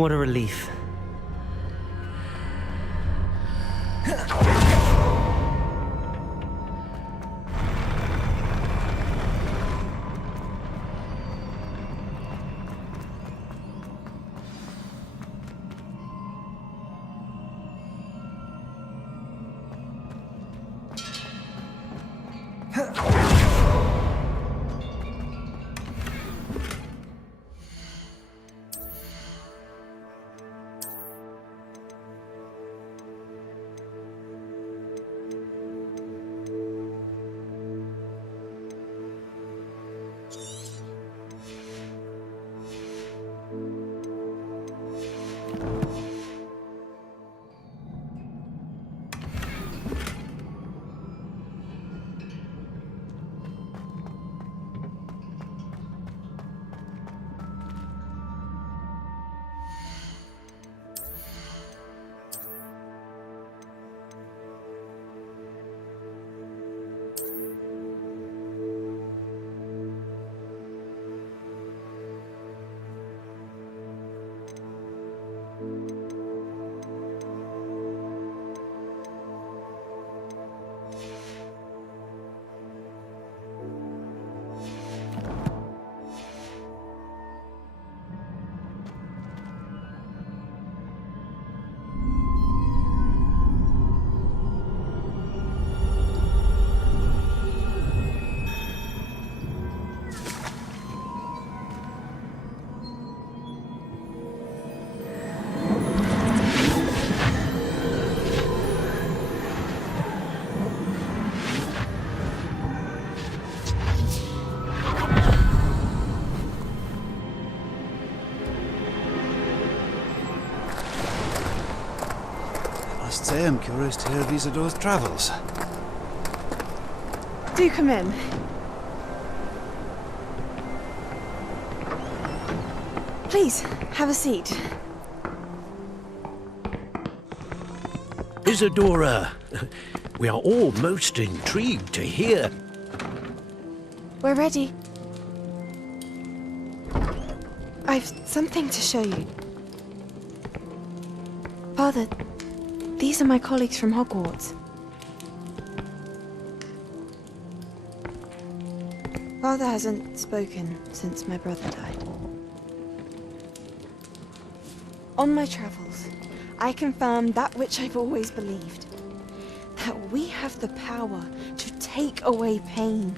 What a relief. Must say I'm curious to hear of Isadora's travels. Do come in. Please, have a seat. Isadora, we are all most intrigued to hear. We're ready. I've something to show you. Father, these are my colleagues from Hogwarts. Father hasn't spoken since my brother died. On my travels, I confirmed that which I've always believed. That we have the power to take away pain.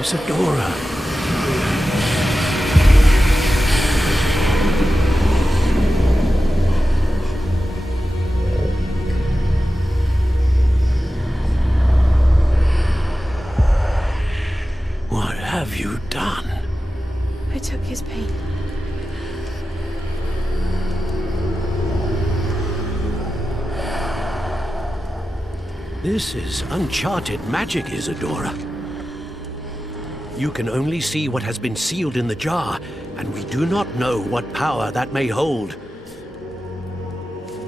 Isadora. What have you done? I took his pain. This is uncharted magic, Isadora. You can only see what has been sealed in the jar, and we do not know what power that may hold.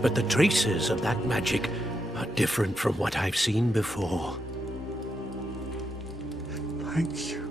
But the traces of that magic are different from what I've seen before. Thank you.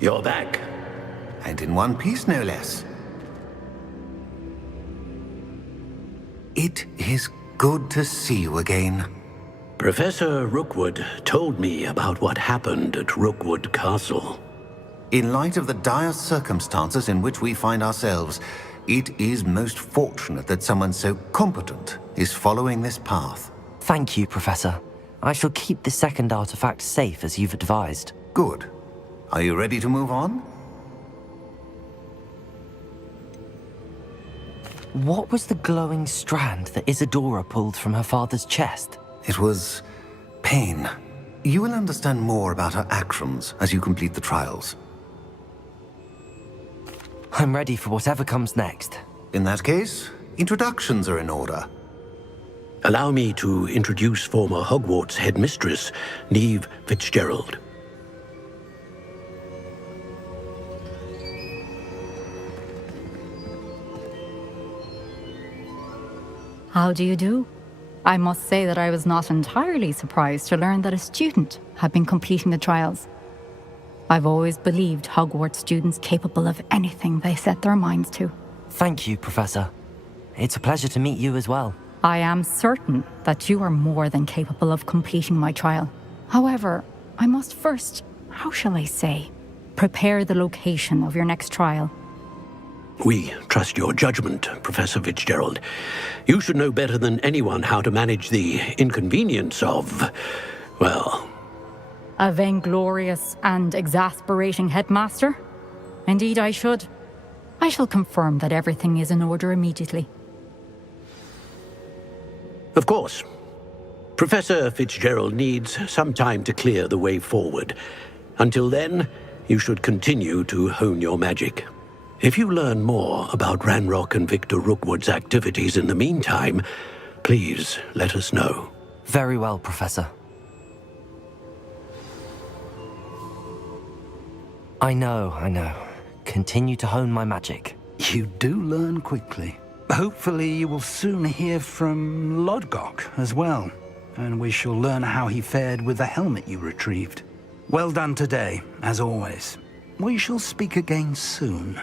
You're back. And in one piece, no less. It is good to see you again. Professor Rookwood told me about what happened at Rookwood Castle. In light of the dire circumstances in which we find ourselves, it is most fortunate that someone so competent is following this path. Thank you, Professor. I shall keep the second artifact safe as you've advised. Good. Are you ready to move on? What was the glowing strand that Isadora pulled from her father's chest? It was pain. You will understand more about her actions as you complete the trials. I'm ready for whatever comes next. In that case, introductions are in order. Allow me to introduce former Hogwarts headmistress, Neve Fitzgerald. How do you do? I must say that I was not entirely surprised to learn that a student had been completing the trials. I've always believed Hogwarts students capable of anything they set their minds to. Thank you, Professor. It's a pleasure to meet you as well. I am certain that you are more than capable of completing my trial. However, I must first, how shall I say, prepare the location of your next trial. We trust your judgment, Professor Fitzgerald. You should know better than anyone how to manage the inconvenience of, well... A vainglorious and exasperating headmaster? Indeed I should. I shall confirm that everything is in order immediately. Of course. Professor Fitzgerald needs some time to clear the way forward. Until then, you should continue to hone your magic. If you learn more about Ranrock and Victor Rookwood's activities in the meantime, please let us know. Very well, Professor. I know. Continue to hone my magic. You do learn quickly. Hopefully you will soon hear from Lodgok as well, and we shall learn how he fared with the helmet you retrieved. Well done today, as always. We shall speak again soon.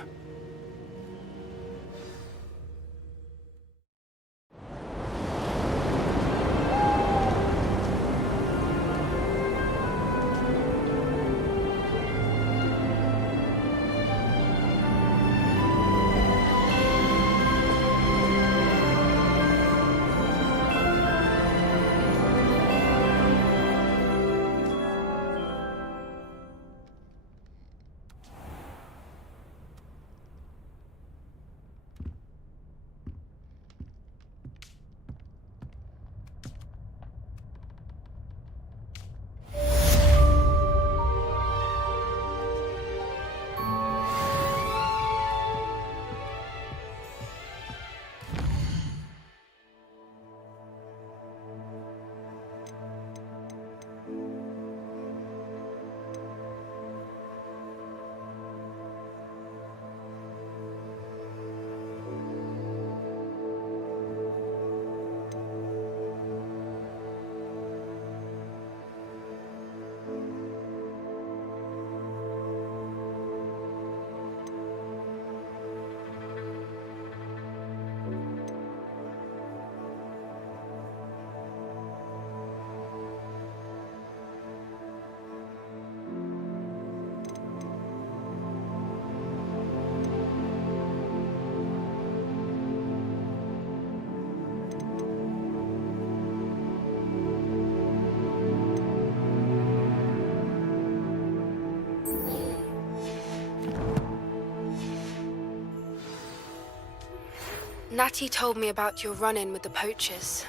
Natty told me about your run-in with the poachers.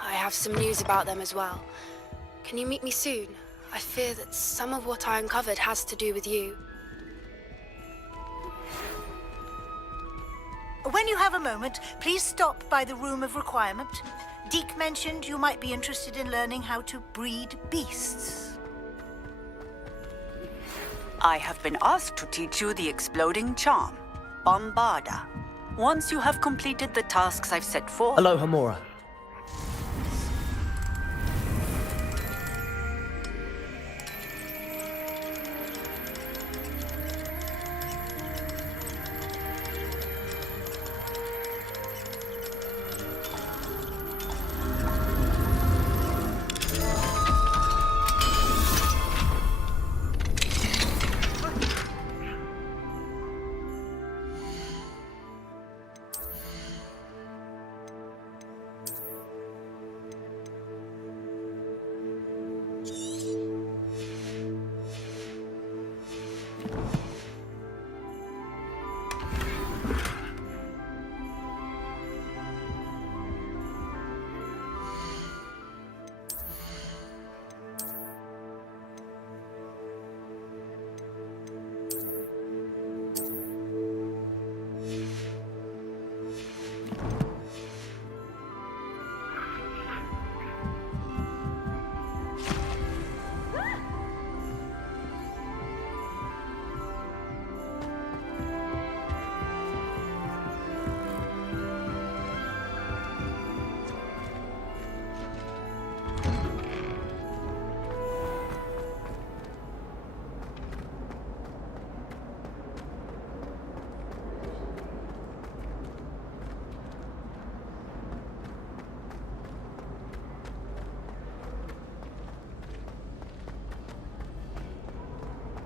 I have some news about them as well. Can you meet me soon? I fear that some of what I uncovered has to do with you. When you have a moment, please stop by the Room of Requirement. Deke mentioned you might be interested in learning how to breed beasts. I have been asked to teach you the exploding charm, Bombarda. Once you have completed the tasks I've set forth... Alohomora.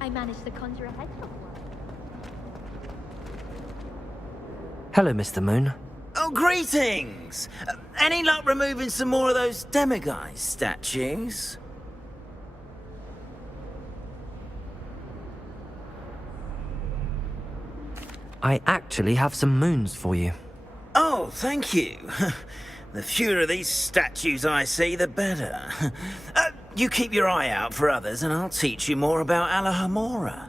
I managed to conjure a hedgehog. Hello, Mr. Moon. Oh, greetings! Any luck removing some more of those demiguise statues? I actually have some moons for you. Oh, thank you. The fewer of these statues I see, the better. You keep your eye out for others, and I'll teach you more about Alohomora.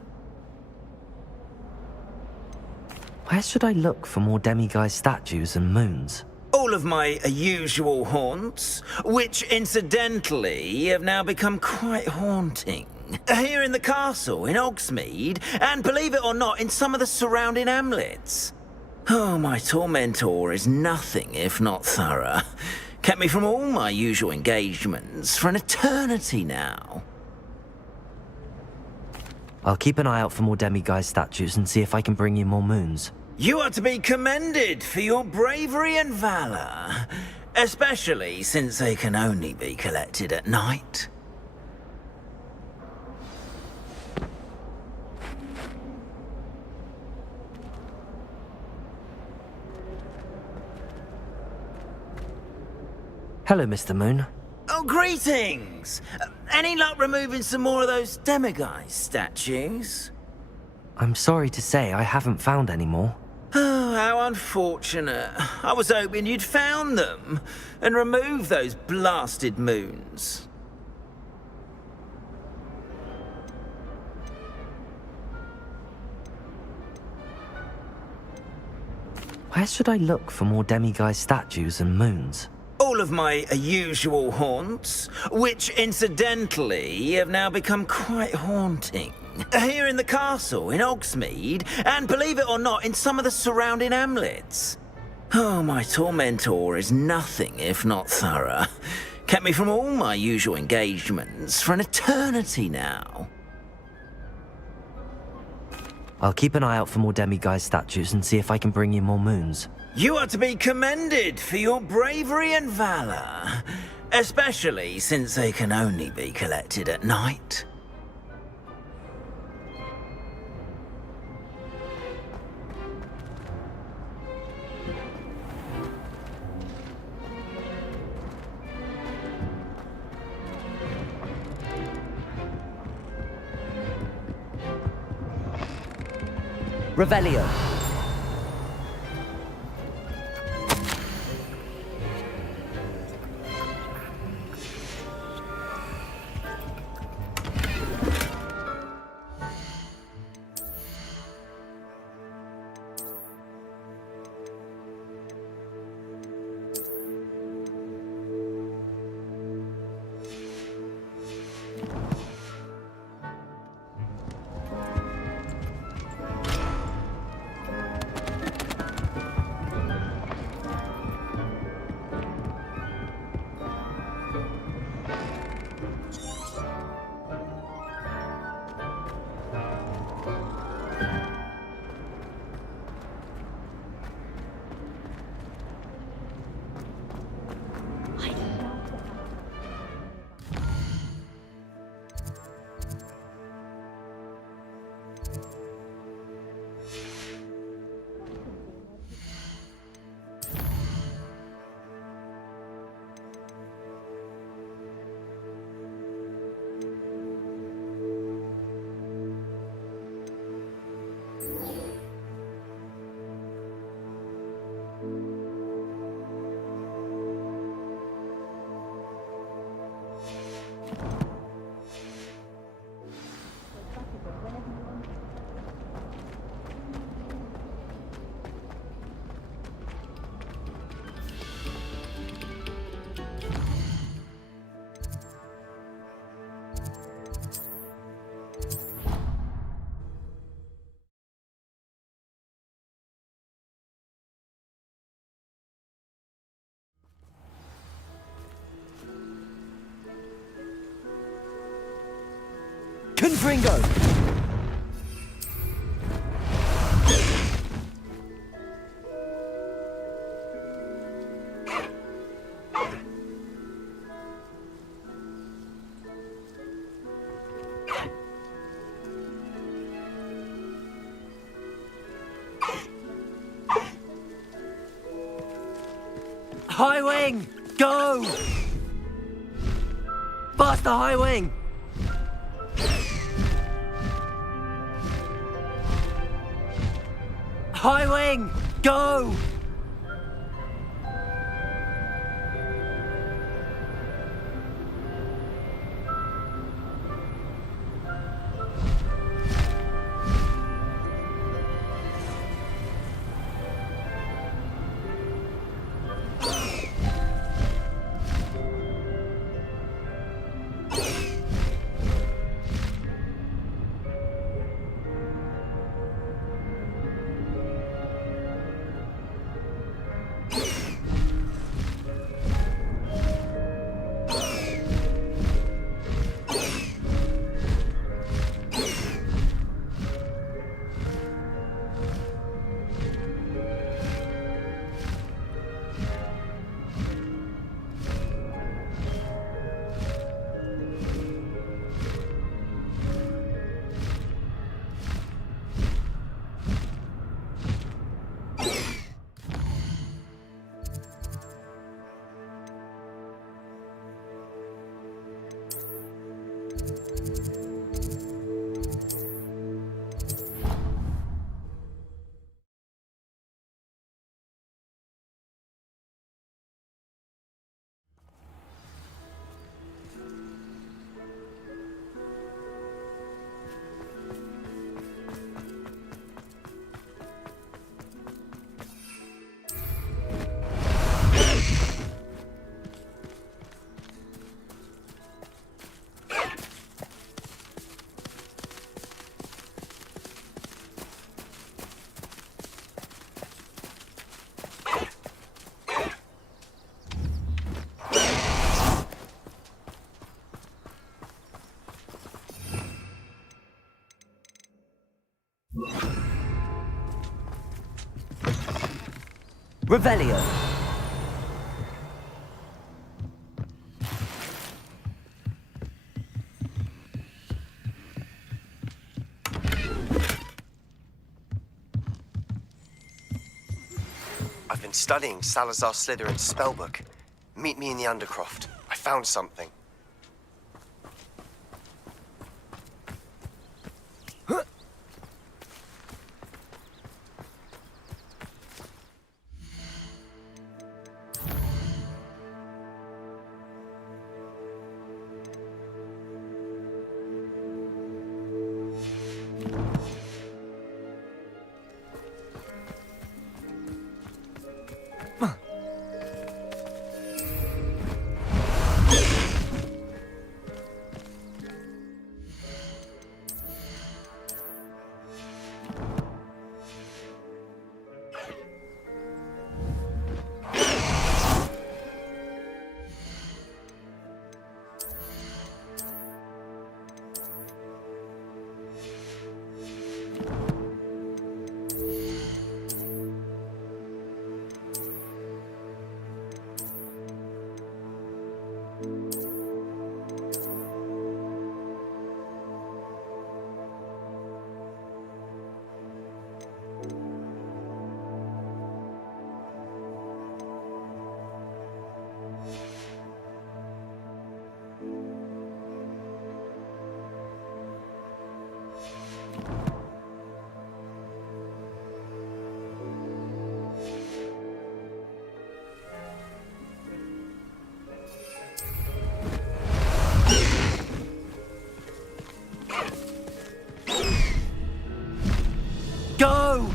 Where should I look for more demiguise statues and moons? All of my usual haunts, which incidentally have now become quite haunting. Here in the castle, in Hogsmeade, and believe it or not, in some of the surrounding hamlets. Oh, my tormentor is nothing if not thorough. Kept me from all my usual engagements for an eternity now. I'll keep an eye out for more demiguise statues and see if I can bring you more moons. You are to be commended for your bravery and valor, especially since they can only be collected at night. Hello, Mr. Moon. Oh, greetings! Any luck removing some more of those demiguise statues? I'm sorry to say I haven't found any more. Oh, how unfortunate. I was hoping you'd found them and removed those blasted moons. Where should I look for more demiguise statues and moons? All of my usual haunts, which incidentally have now become quite haunting. Here in the castle, in Hogsmeade, and believe it or not, in some of the surrounding hamlets. Oh, my tormentor is nothing if not thorough. Kept me from all my usual engagements for an eternity now. I'll keep an eye out for more demiguise statues and see if I can bring you more moons. You are to be commended for your bravery and valor, especially since they can only be collected at night. Revelio. Move, Ringo! High wing! Go! Faster, high wing! High wing! Go! Revelio. I've been studying Salazar Slytherin's spellbook. Meet me in the Undercroft. I found something. Go!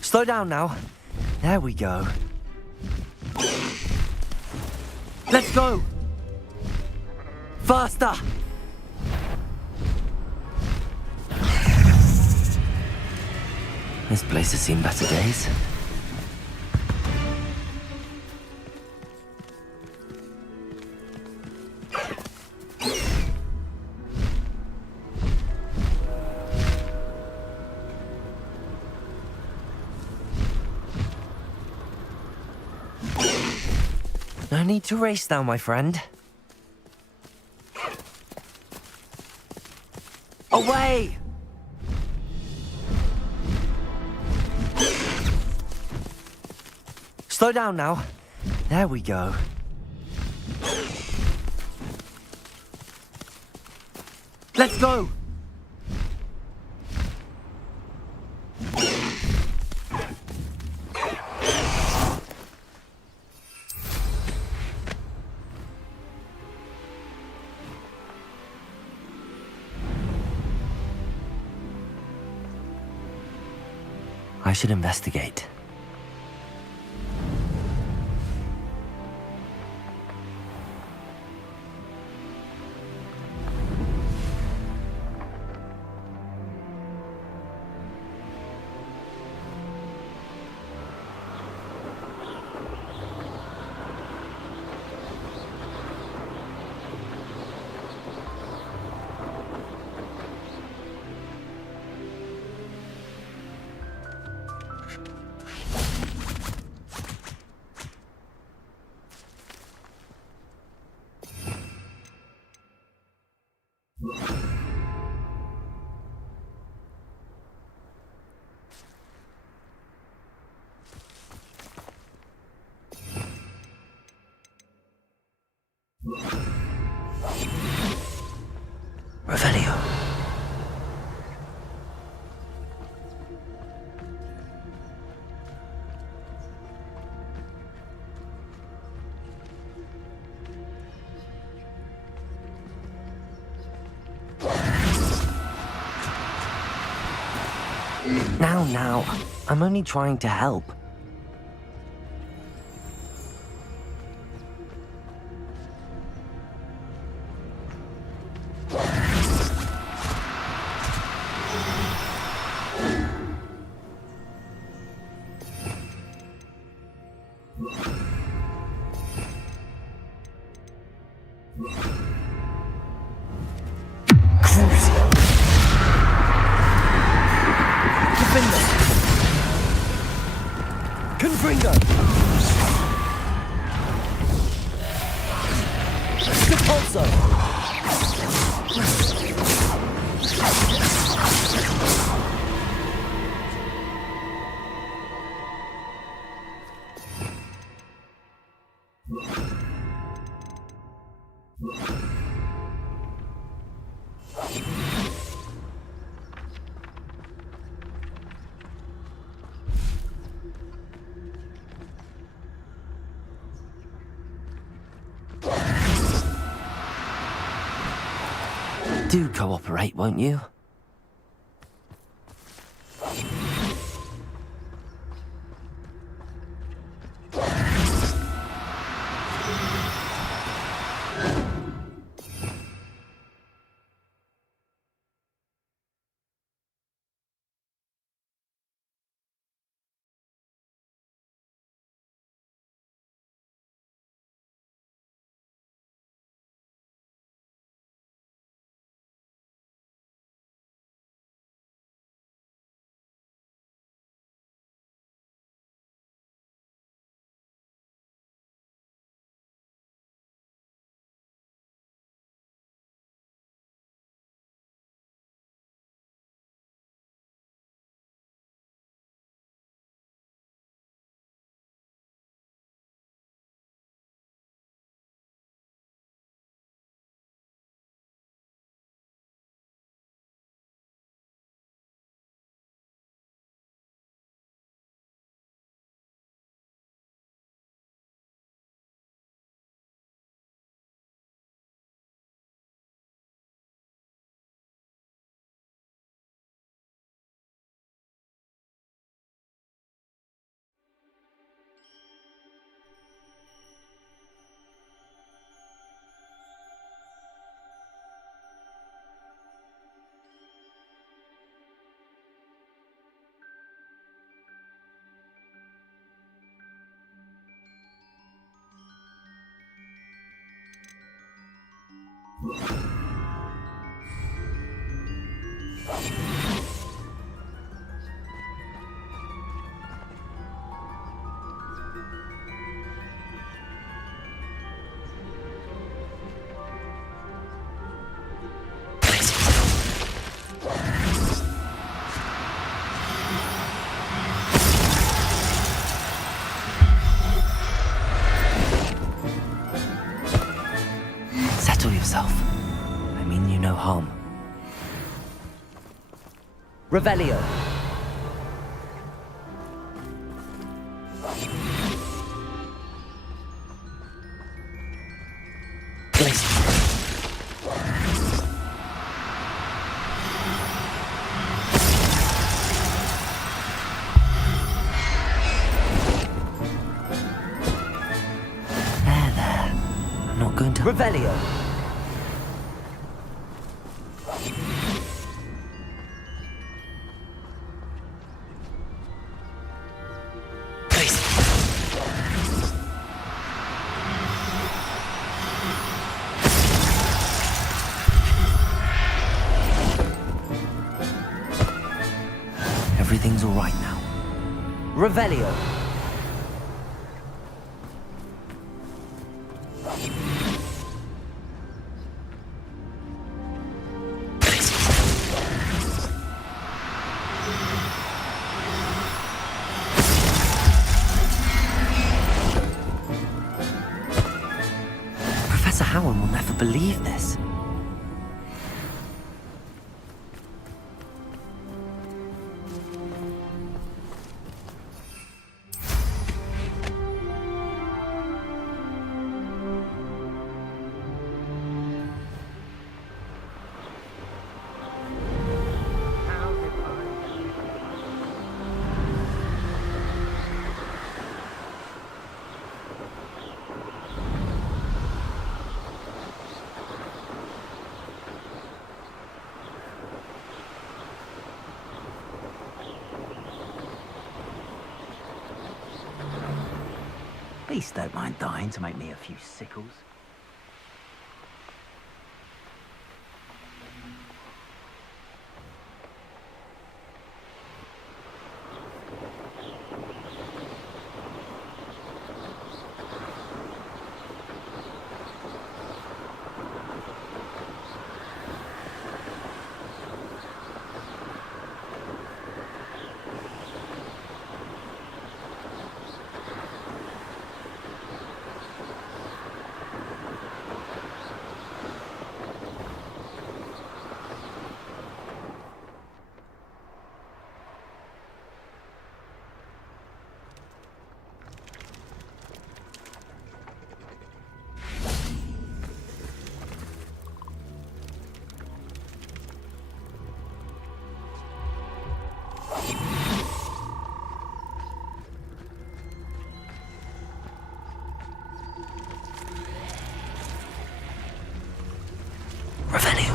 Slow down now. There we go. Let's go! Faster! This place has seen better days. No need to race now, my friend. Away! Slow down now. There we go. Let's go! I should investigate. Revelio. Now. I'm only trying to help. Confringo! Repulso! Do cooperate, won't you? mean you no harm. Revelio. There. I'm not going to... Revelio. Everything's all right now. Revelio. Professor Howard will never believe this. Please don't mind dying to make me a few sickles. Revelio.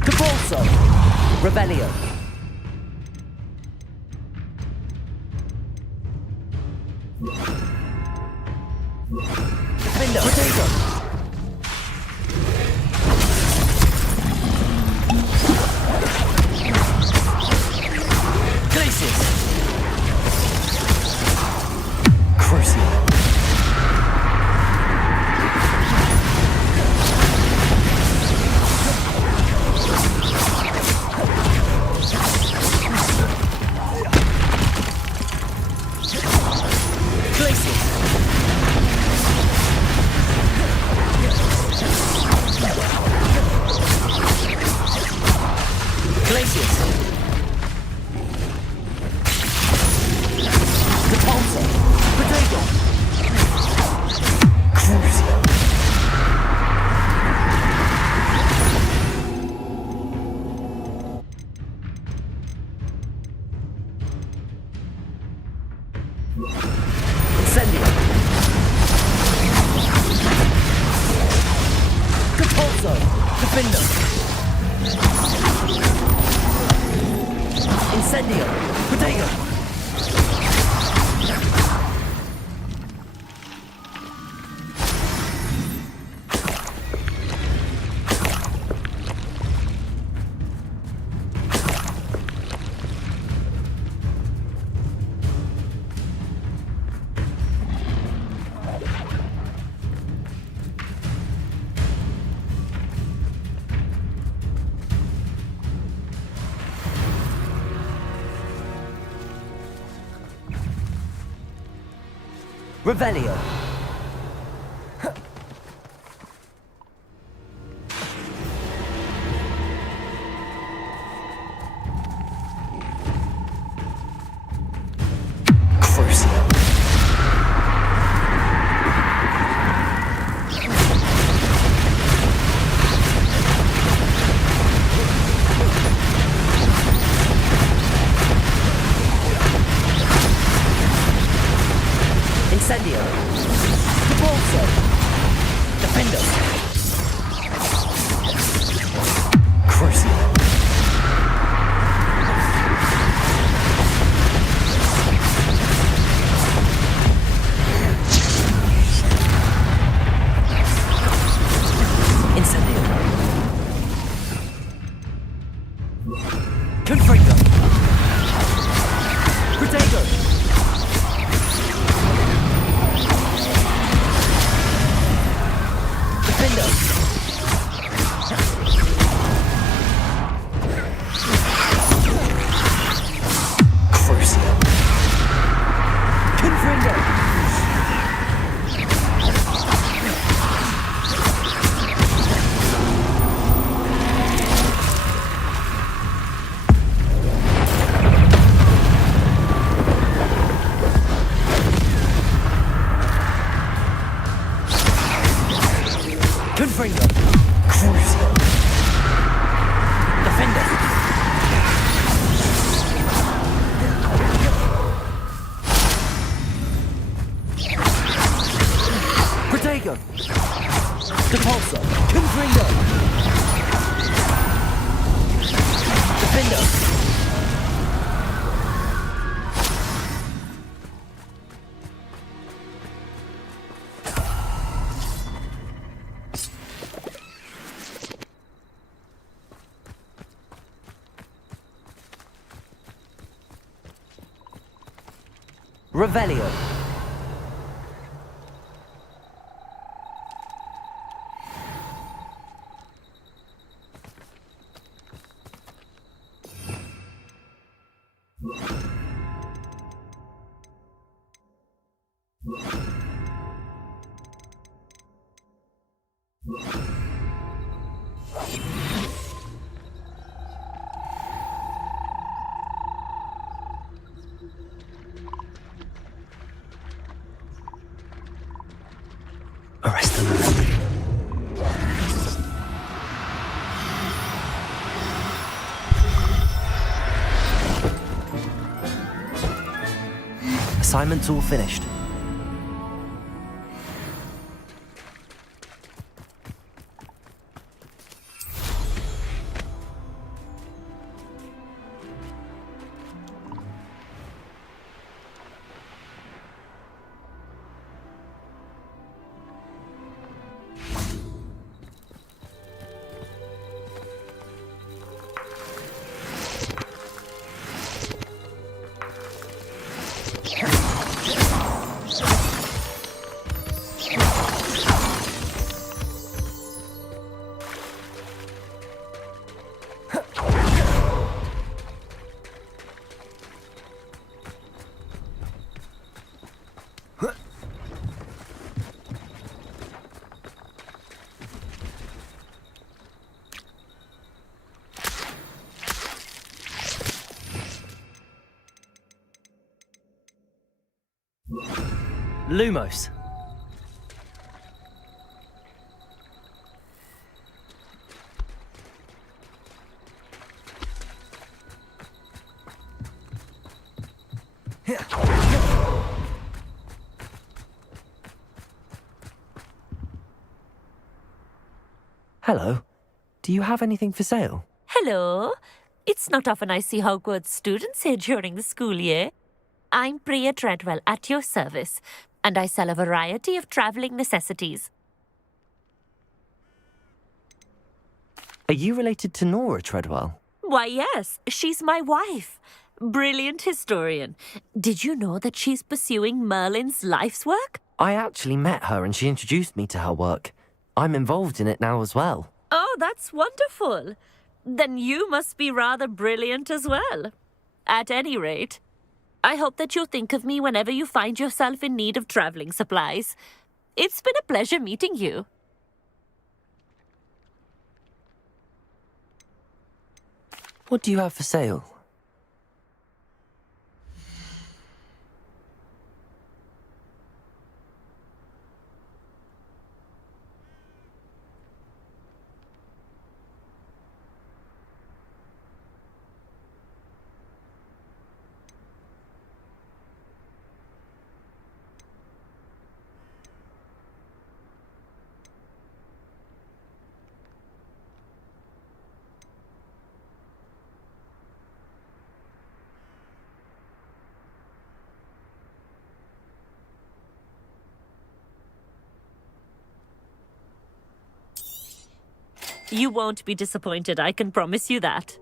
Capolso. Revelio. Window. Potato. Glacius. Crucial. Revelio. Incendio. Repulsor. Defender. Crucio. Incendio. Confringo. Protego. Confringo. Crucio. Defender. Protego. Depulso. Confringo. Defender. Revelio. Arrest them. Assignment's all finished. Lumos. Hello. Do you have anything for sale? Hello. It's not often I see Hogwarts students here during the school year. I'm Priya Treadwell at your service, and I sell a variety of travelling necessities. Are you related to Nora Treadwell? Why, yes. She's my wife. Brilliant historian. Did you know that she's pursuing Merlin's life's work? I actually met her and she introduced me to her work. I'm involved in it now as well. Oh, that's wonderful. Then you must be rather brilliant as well. At any rate. I hope that you'll think of me whenever you find yourself in need of traveling supplies. It's been a pleasure meeting you. What do you have for sale? You won't be disappointed, I can promise you that.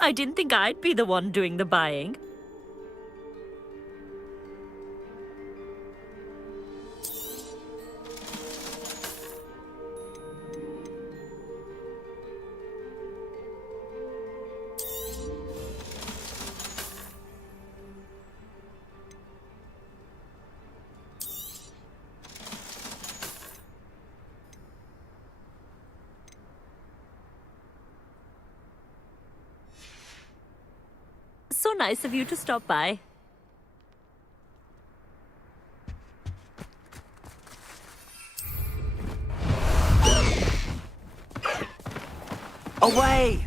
I didn't think I'd be the one doing the buying. So nice of you to stop by. Away!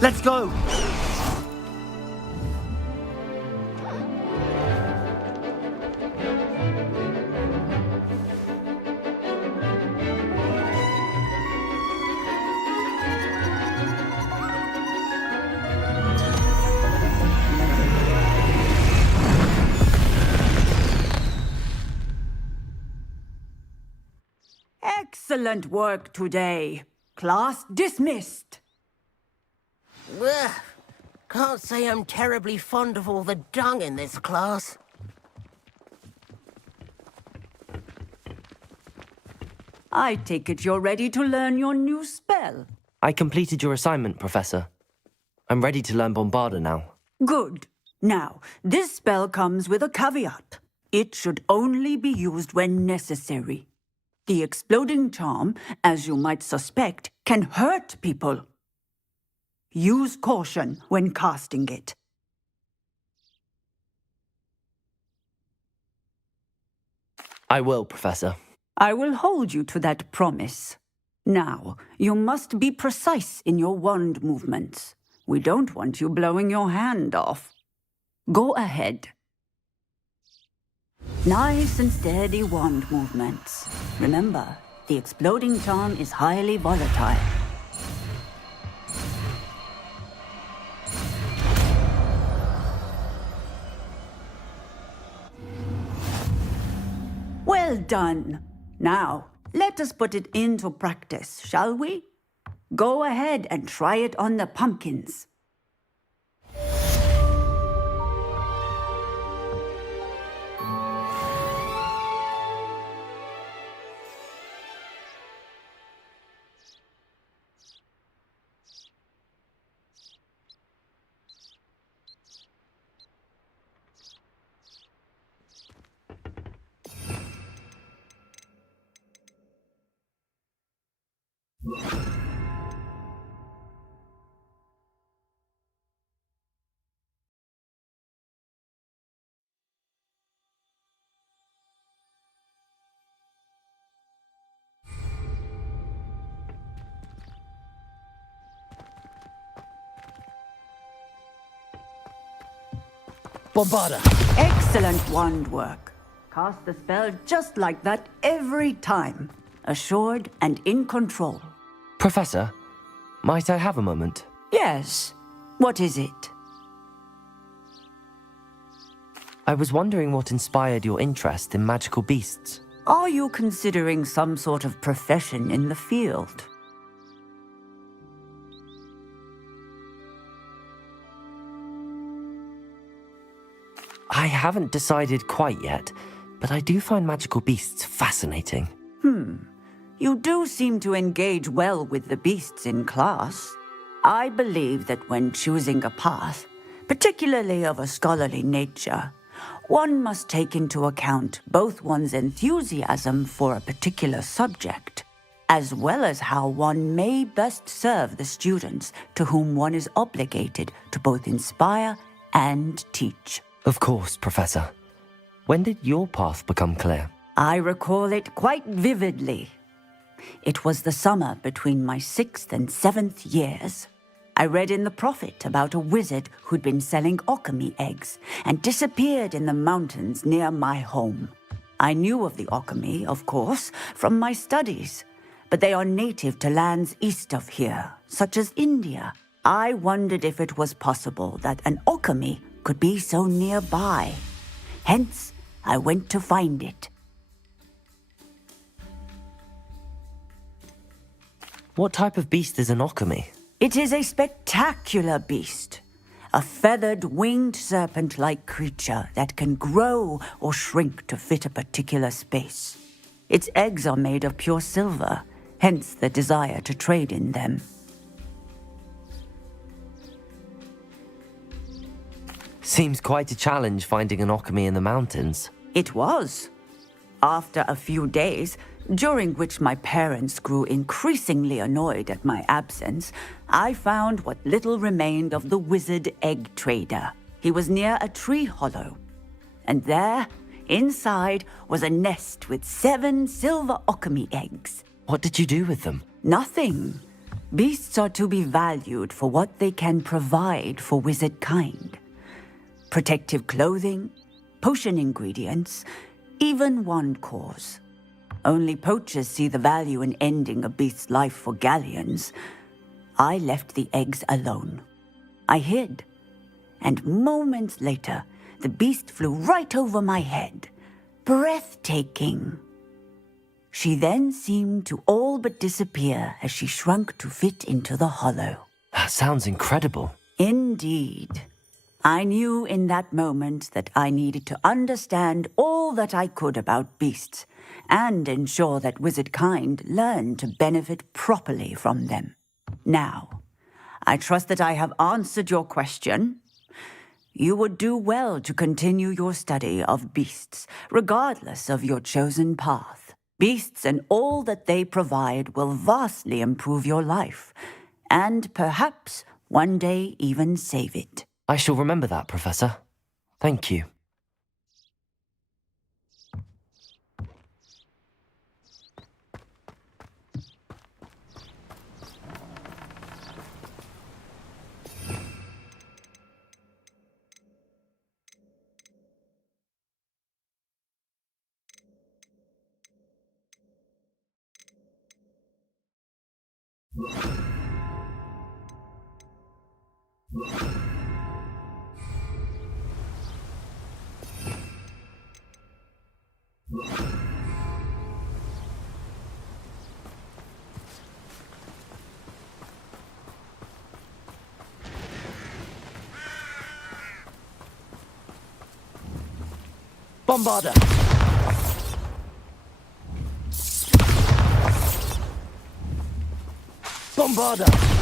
Let's go! Excellent work today. Class dismissed. Ugh. Can't say I'm terribly fond of all the dung in this class. I take it you're ready to learn your new spell. I completed your assignment, Professor. I'm ready to learn Bombarda now. Good. Now, this spell comes with a caveat. It should only be used when necessary. The exploding charm, as you might suspect, can hurt people. Use caution when casting it. I will, Professor. I will hold you to that promise. Now, you must be precise in your wand movements. We don't want you blowing your hand off. Go ahead. Nice and steady wand movements. Remember, the exploding charm is highly volatile. Well done. Now, let us put it into practice, shall we? Go ahead and try it on the pumpkins. Bombarda! Excellent wand work. Cast the spell just like that every time. Assured and in control. Professor, might I have a moment? Yes. What is it? I was wondering what inspired your interest in magical beasts. Are you considering some sort of profession in the field? I haven't decided quite yet, but I do find magical beasts fascinating. You do seem to engage well with the beasts in class. I believe that when choosing a path, particularly of a scholarly nature, one must take into account both one's enthusiasm for a particular subject, as well as how one may best serve the students to whom one is obligated to both inspire and teach. Of course, Professor. When did your path become clear? I recall it quite vividly. It was the summer between my 6th and 7th years. I read in the Prophet about a wizard who'd been selling alchemy eggs and disappeared in the mountains near my home. I knew of the alchemy, of course, from my studies, but they are native to lands east of here, such as India. I wondered if it was possible that an alchemy could be so nearby. Hence, I went to find it. What type of beast is an alchemy? It is a spectacular beast. A feathered, winged serpent-like creature that can grow or shrink to fit a particular space. Its eggs are made of pure silver, hence the desire to trade in them. Seems quite a challenge finding an alchemy in the mountains. It was. After a few days, during which my parents grew increasingly annoyed at my absence, I found what little remained of the wizard egg trader. He was near a tree hollow. And there, inside, was a nest with 7 silver alchemy eggs. What did you do with them? Nothing. Beasts are to be valued for what they can provide for wizard kind. Protective clothing, potion ingredients, even wand cores. Only poachers see the value in ending a beast's life for galleons. I left the eggs alone. I hid, and moments later, the beast flew right over my head. Breathtaking. She then seemed to all but disappear as she shrunk to fit into the hollow. That sounds incredible. Indeed. I knew in that moment that I needed to understand all that I could about beasts and ensure that wizard kind learned to benefit properly from them. Now, I trust that I have answered your question. You would do well to continue your study of beasts, regardless of your chosen path. Beasts and all that they provide will vastly improve your life, and perhaps one day even save it. I shall remember that, Professor. Thank you. Bombarder! Bombarder!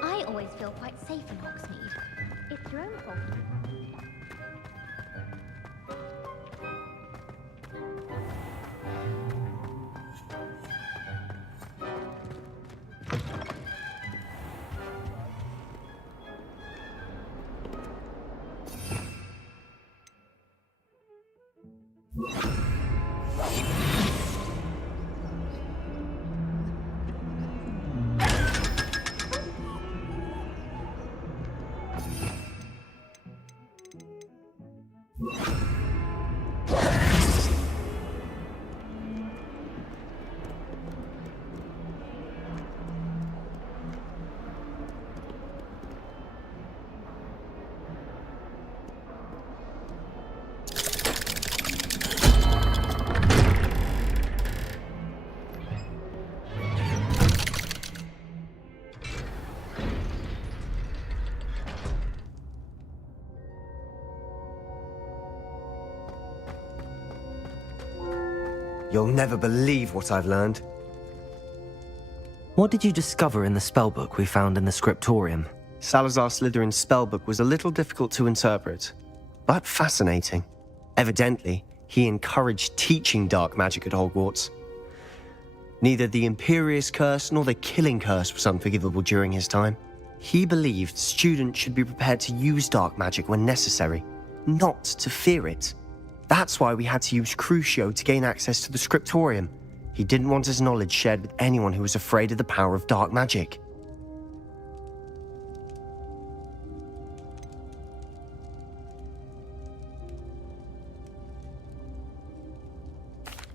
I always feel quite safe in Hogsmeade. It's your own fault. You'll never believe what I've learned. What did you discover in the spellbook we found in the scriptorium? Salazar Slytherin's spellbook was a little difficult to interpret, but fascinating. Evidently, he encouraged teaching dark magic at Hogwarts. Neither the Imperious Curse nor the Killing Curse was unforgivable during his time. He believed students should be prepared to use dark magic when necessary, not to fear it. That's why we had to use Crucio to gain access to the scriptorium. He didn't want his knowledge shared with anyone who was afraid of the power of dark magic.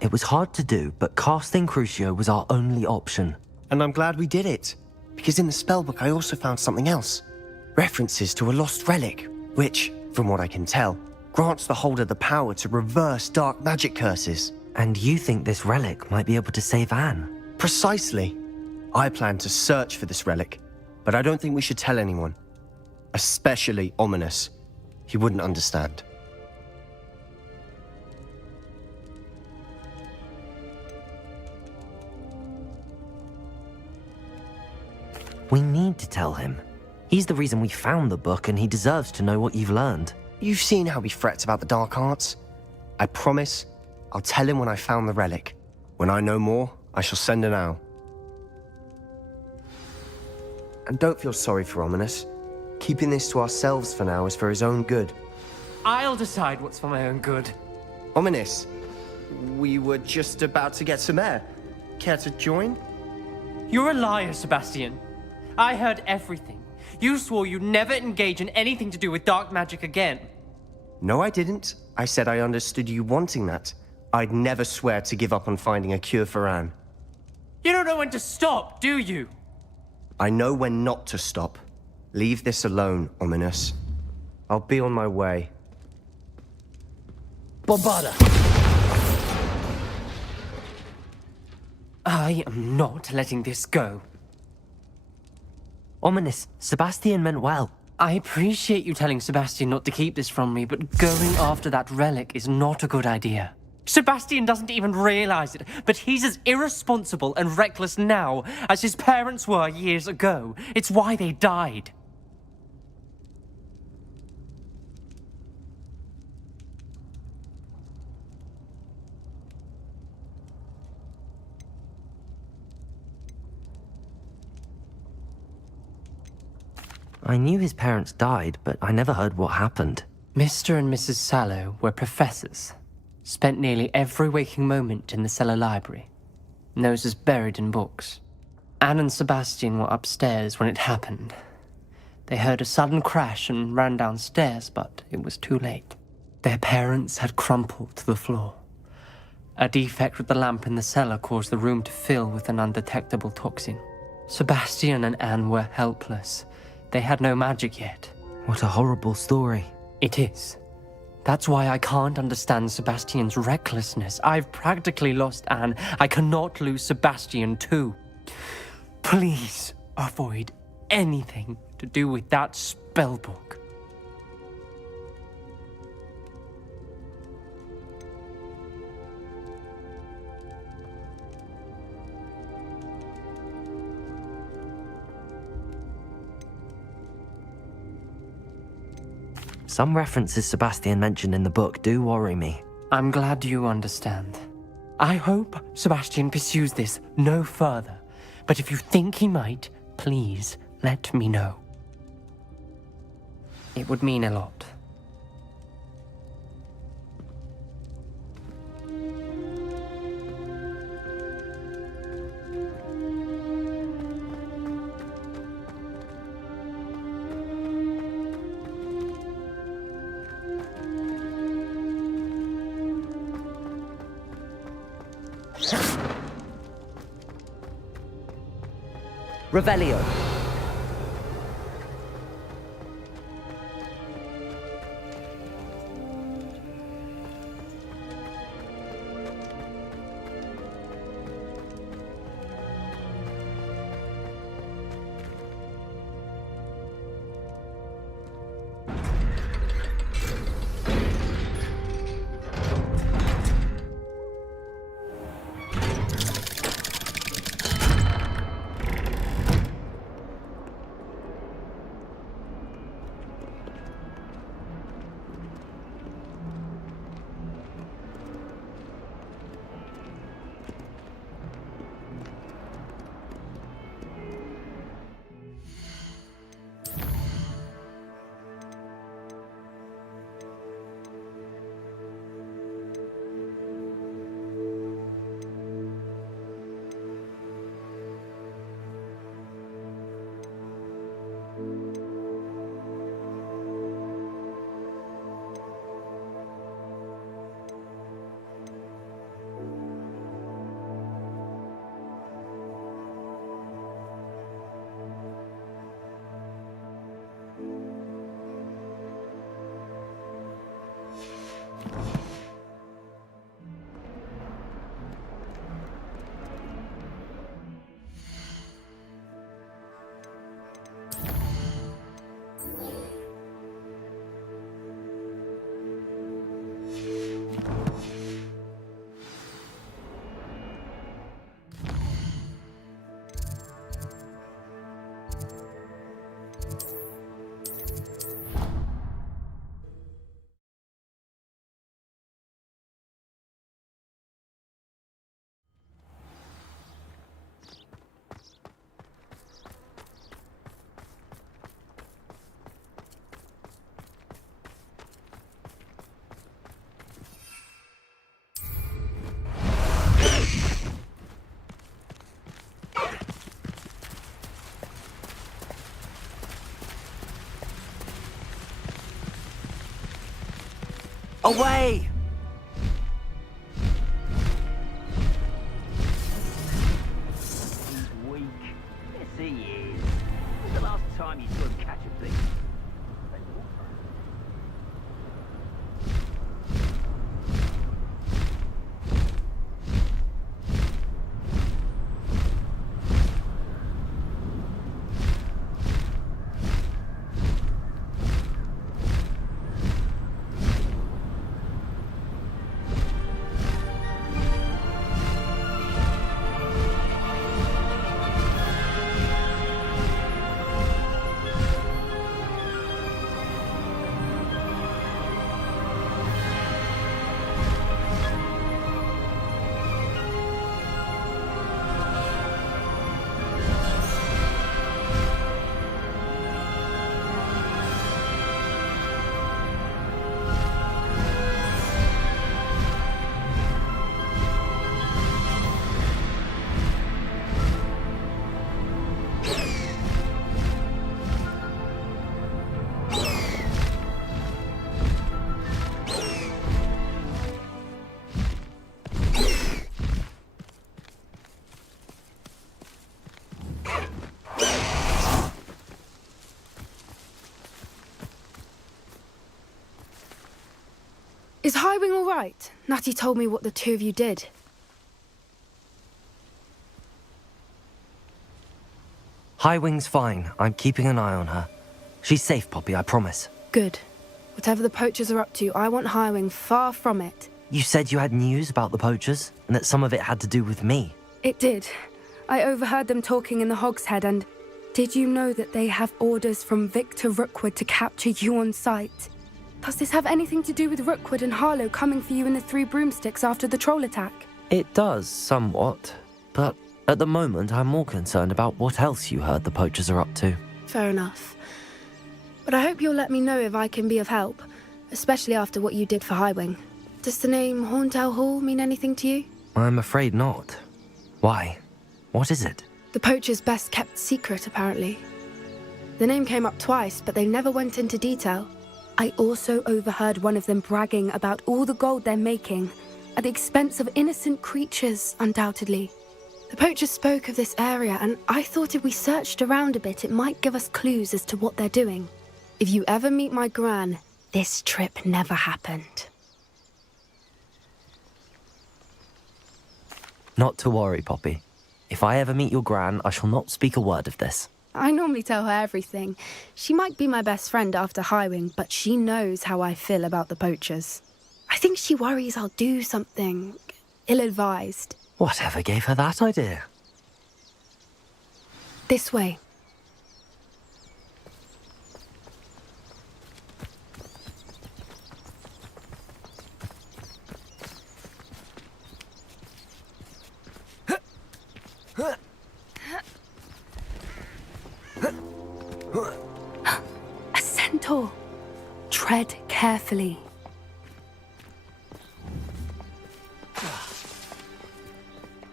It was hard to do, but casting Crucio was our only option. And I'm glad we did it, because in the spellbook I also found something else. References to a lost relic, which, from what I can tell, grants the holder the power to reverse dark magic curses. And you think this relic might be able to save Anne? Precisely. I plan to search for this relic, but I don't think we should tell anyone. Especially Ominous. He wouldn't understand. We need to tell him. He's the reason we found the book, and he deserves to know what you've learned. You've seen how he frets about the dark arts. I promise I'll tell him when I found the relic. When I know more, I shall send an owl. And don't feel sorry for Ominous. Keeping this to ourselves for now is for his own good. I'll decide what's for my own good. Ominous, we were just about to get some air. Care to join? You're a liar, Sebastian. I heard everything. You swore you'd never engage in anything to do with dark magic again. No, I didn't. I said I understood you wanting that. I'd never swear to give up on finding a cure for Anne. You don't know when to stop, do you? I know when not to stop. Leave this alone, Ominous. I'll be on my way. Bombarda! I am not letting this go. Ominous, Sebastian meant well. I appreciate you telling Sebastian not to keep this from me, but going after that relic is not a good idea. Sebastian doesn't even realize it, but he's as irresponsible and reckless now as his parents were years ago. It's why they died. I knew his parents died, but I never heard what happened. Mr. and Mrs. Sallow were professors. Spent nearly every waking moment in the cellar library. Noses buried in books. Anne and Sebastian were upstairs when it happened. They heard a sudden crash and ran downstairs, but it was too late. Their parents had crumpled to the floor. A defect with the lamp in the cellar caused the room to fill with an undetectable toxin. Sebastian and Anne were helpless. They had no magic yet. What a horrible story. It is. That's why I can't understand Sebastian's recklessness. I've practically lost Anne. I cannot lose Sebastian too. Please avoid anything to do with that spellbook. Some references Sebastian mentioned in the book do worry me. I'm glad you understand. I hope Sebastian pursues this no further, but if you think he might, please let me know. It would mean a lot. Revelio. Away! He's weak. Yes, he is. When's the last time you saw him catch a thief? Is Highwing all right? Natty told me what the two of you did. Highwing's fine. I'm keeping an eye on her. She's safe, Poppy, I promise. Good. Whatever the poachers are up to, I want Highwing far from it. You said you had news about the poachers, and that some of it had to do with me. It did. I overheard them talking in the Hogshead, and did you know that they have orders from Victor Rookwood to capture you on sight? Does this have anything to do with Rookwood and Harlow coming for you in the Three Broomsticks after the troll attack? It does, somewhat. But at the moment, I'm more concerned about what else you heard the poachers are up to. Fair enough. But I hope you'll let me know if I can be of help, especially after what you did for Highwing. Does the name Horntail Hall mean anything to you? I'm afraid not. Why? What is it? The poachers' best kept secret, apparently. The name came up twice, but they never went into detail. I also overheard one of them bragging about all the gold they're making, at the expense of innocent creatures, undoubtedly. The poachers spoke of this area, and I thought if we searched around a bit, it might give us clues as to what they're doing. If you ever meet my gran, this trip never happened. Not to worry, Poppy. If I ever meet your gran, I shall not speak a word of this. I normally tell her everything. She might be my best friend after Highwing, but she knows how I feel about the poachers. I think she worries I'll do something ill-advised. Whatever gave her that idea? This way. A centaur. Tread carefully.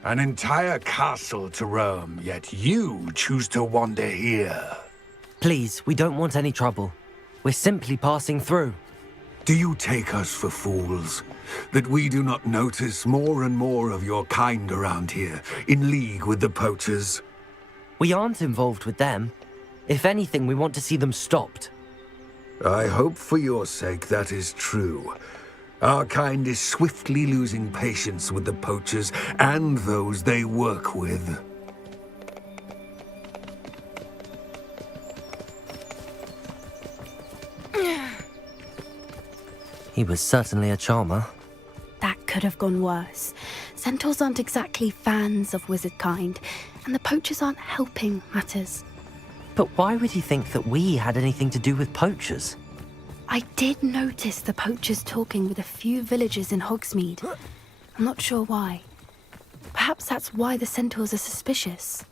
An entire castle to roam, yet you choose to wander here. Please, we don't want any trouble. We're simply passing through. Do you take us for fools? That we do not notice more and more of your kind around here, in league with the poachers? We aren't involved with them. If anything, we want to see them stopped. I hope for your sake that is true. Our kind is swiftly losing patience with the poachers and those they work with. He was certainly a charmer. That could have gone worse. Centaurs aren't exactly fans of wizard kind, and the poachers aren't helping matters. But why would he think that we had anything to do with poachers? I did notice the poachers talking with a few villagers in Hogsmeade. I'm not sure why. Perhaps that's why the centaurs are suspicious.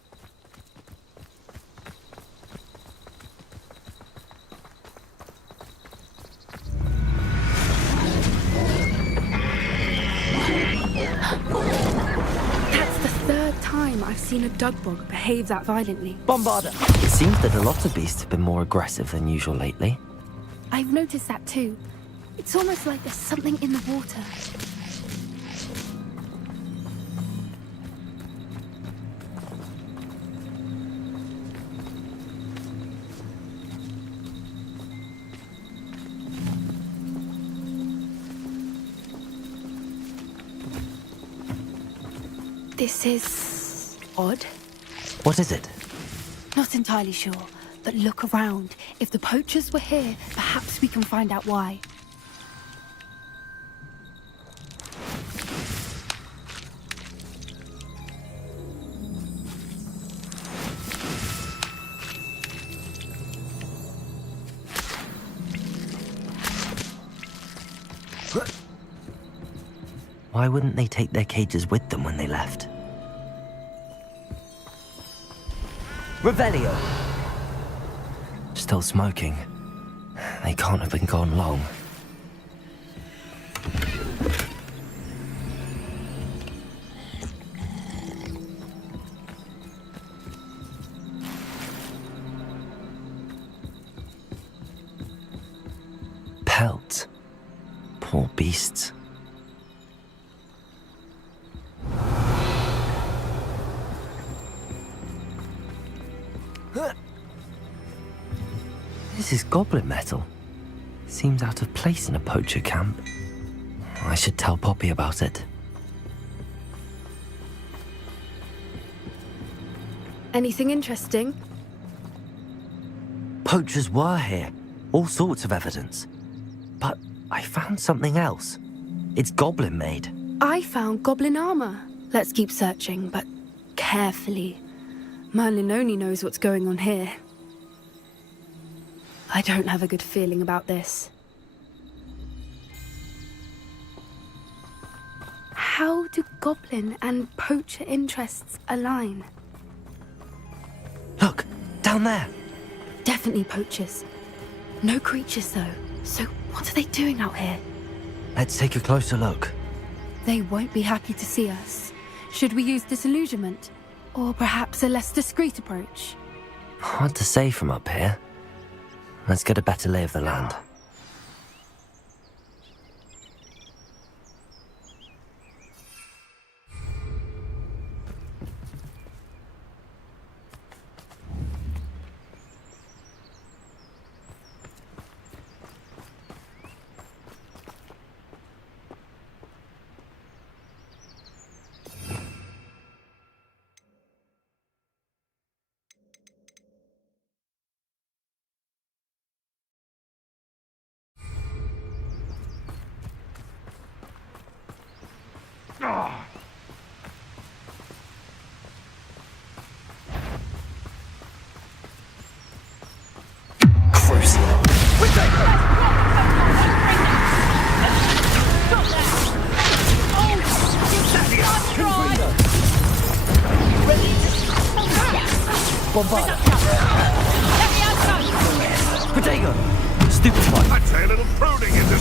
That's the third time I've seen a dugbog behave that violently. Bombarder! It seems that a lot of beasts have been more aggressive than usual lately. I've noticed that too. It's almost like there's something in the water. This is odd. What is it? Not entirely sure, but look around. If the poachers were here, perhaps we can find out why. Why wouldn't they take their cages with them when they left? Revelio! Still smoking. They can't have been gone long. Pelts. Poor beasts. This is goblin metal. Seems out of place in a poacher camp. I should tell Poppy about it. Anything interesting? Poachers were here. All sorts of evidence. But I found something else. It's goblin made. I found goblin armor. Let's keep searching, but carefully. Merlin only knows what's going on here. I don't have a good feeling about this. How do goblin and poacher interests align? Look, down there. Definitely poachers. No creatures, though. So what are they doing out here? Let's take a closer look. They won't be happy to see us. Should we use disillusionment? Or perhaps a less discreet approach? Hard to say from up here. Let's get a better lay of the land. Potato! Stupid one! I'd say a little pruning into them.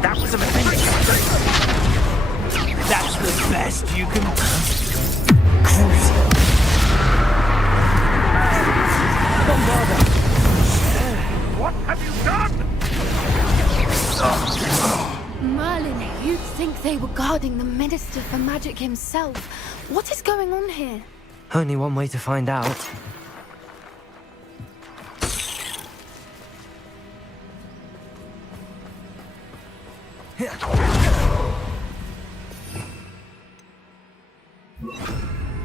That was amazing. That's the best you can do. What have you done? Merlin, you'd think they were guarding the Minister for Magic himself. What is going on here? Only one way to find out.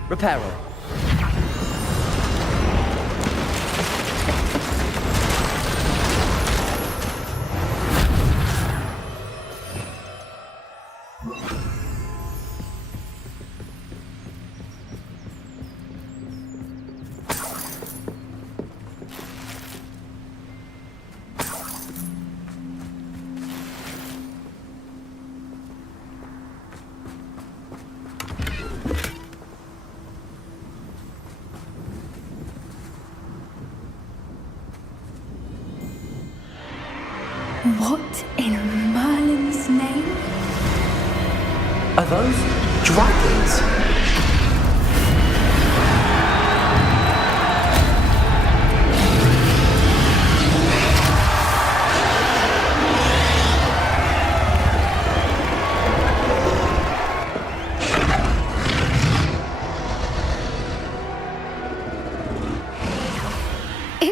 Reparo. What in Merlin's name? Are those dragons?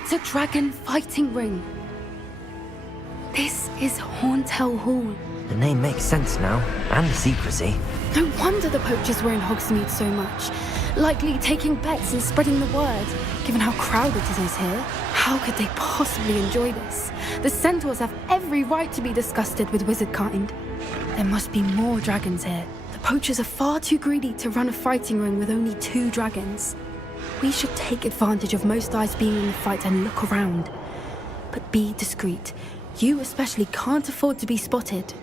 It's a dragon fighting ring. This is Hauntel Hall. The name makes sense now, and the secrecy. No wonder the poachers were in Hogsmeade so much. Likely taking bets and spreading the word, given how crowded it is here. How could they possibly enjoy this? The centaurs have every right to be disgusted with wizard kind. There must be more dragons here. The poachers are far too greedy to run a fighting ring with only 2 dragons. We should take advantage of most eyes being in the fight and look around. But be discreet. You especially can't afford to be spotted.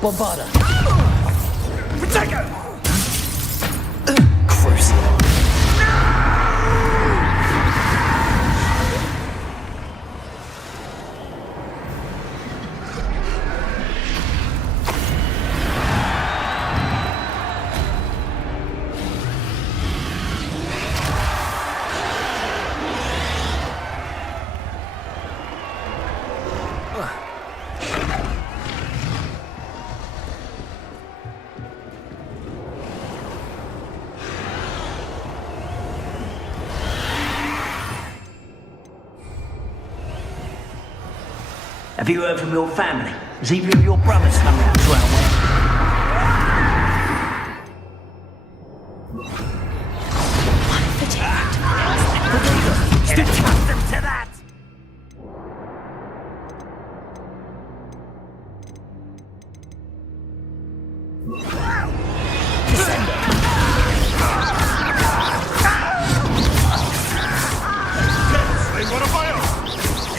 Bombarda! Protect her! Cruise. Have you heard from your family? Has either of your brothers come round to our way? Stick them to that!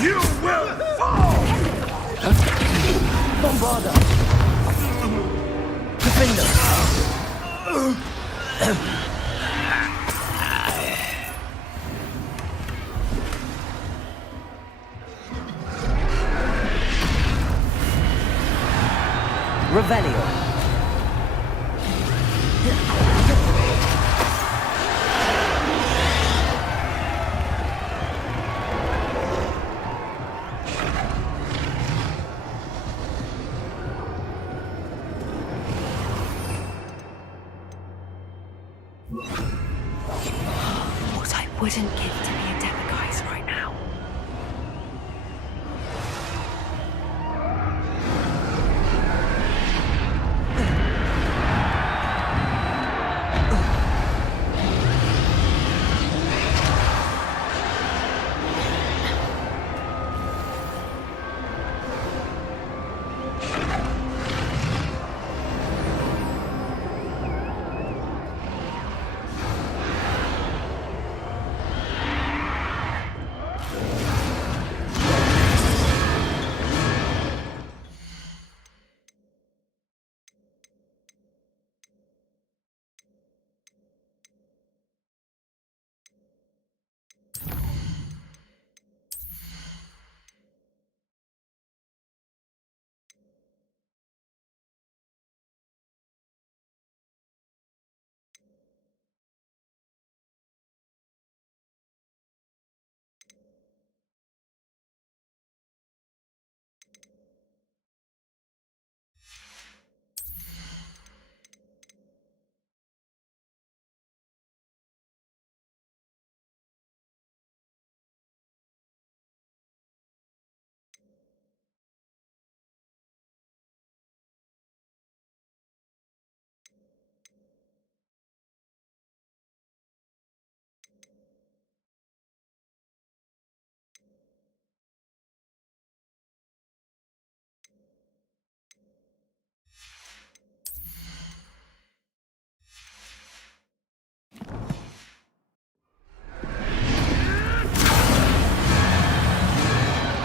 You will fall! Bombarda! Defender! Revelio. What I wouldn't give to be a Demiguise right now.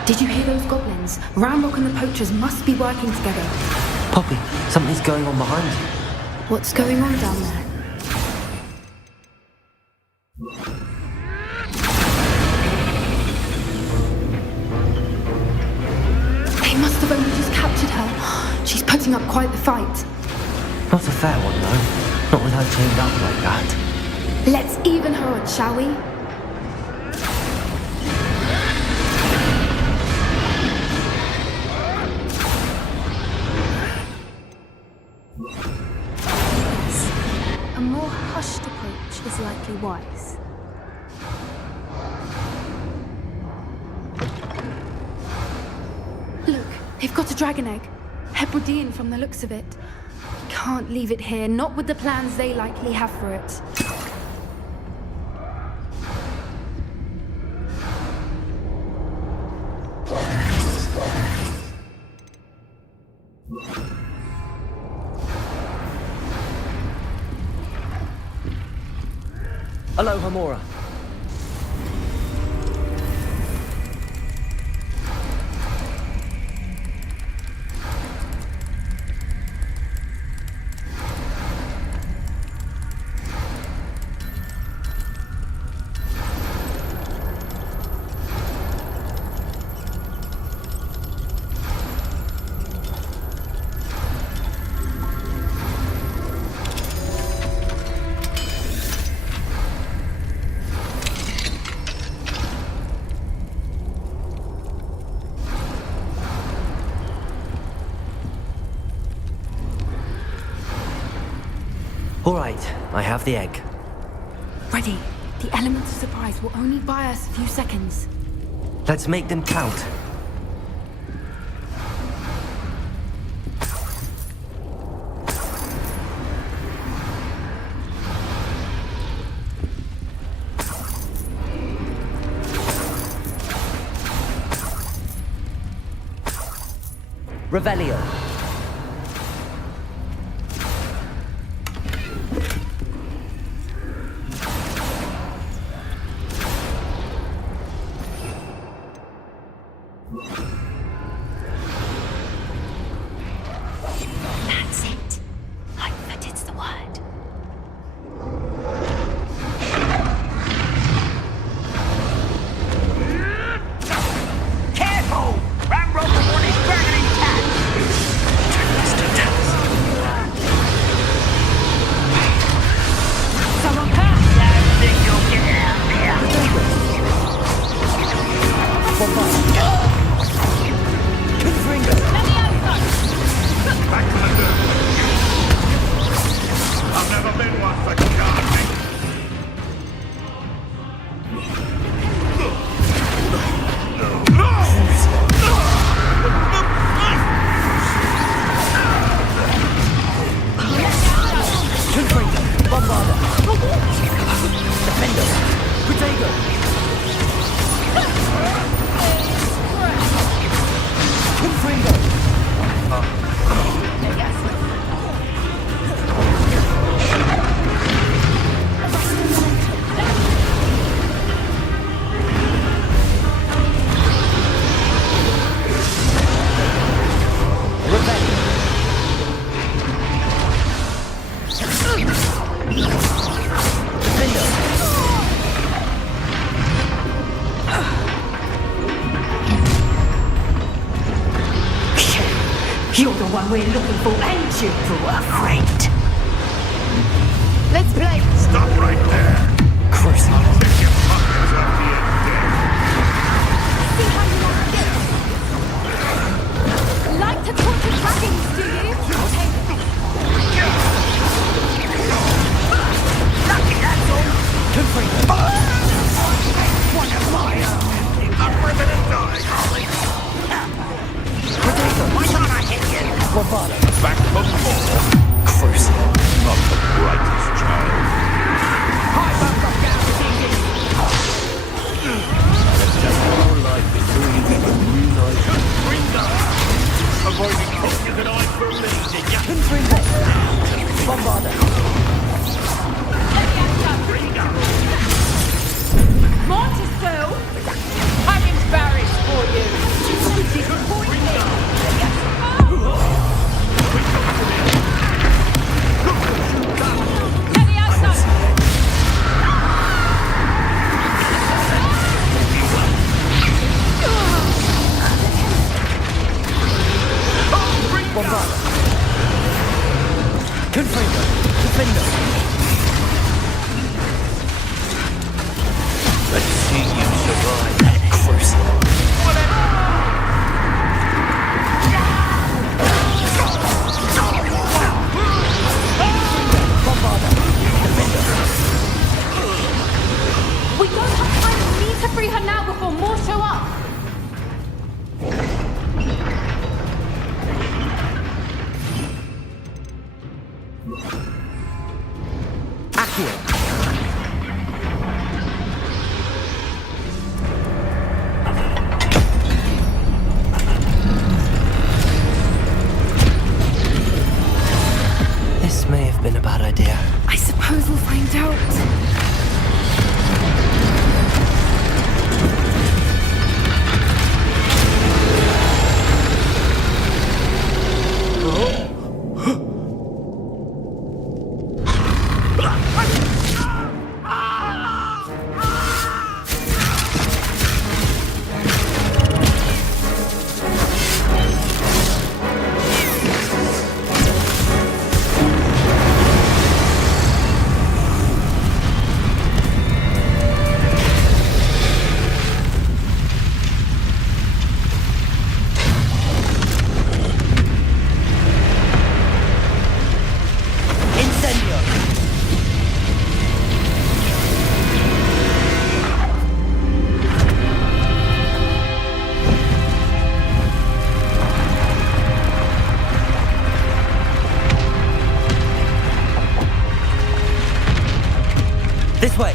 Did you hear those goblins? Ramrock and the poachers must be working together. Poppy, something's going on behind you. What's going on down there? They must have only just captured her. She's putting up quite the fight. Not a fair one, though. Not with her chained up like that. Let's even her odds, shall we? more hushed approach is likely wise. Look, they've got a dragon egg. Hebridean from the looks of it. Can't leave it here, not with the plans they likely have for it. Hello, Hamura. All right, I have the egg. Ready. The elements of surprise will only buy us a few seconds. Let's make them count. Revelio. That's it. Lightfoot, it's the word. Careful! Ramrock on his dragon intact! Someone Don't think you'll get out there! Back to the dirt! I've never been one for gardening! You're the one we're looking for, ain't you, poor friend? Let's play! Stop right there! Chris. I'll pick your pockets up to your dead! See how you like this? Like to torture dragons, do you? Lucky, that's all! What a fire! Up ribbon and die, Harley! Why can't I hit you? Bravado. Back for more! Chris. Not the brightest child. Accio. This may have been a bad idea. I suppose we'll find out. This way.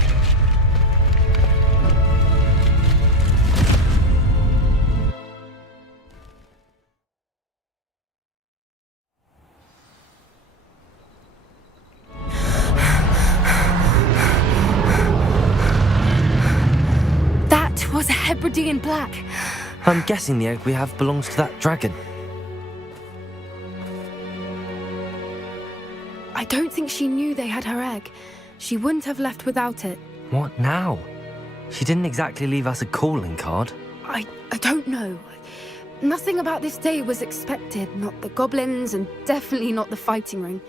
That was a Hebridean black. I'm guessing the egg we have belongs to that dragon. I don't think she knew they had her egg. She wouldn't have left without it. What now? She didn't exactly leave us a calling card. I don't know. Nothing about this day was expected. Not the goblins, and definitely not the fighting ring.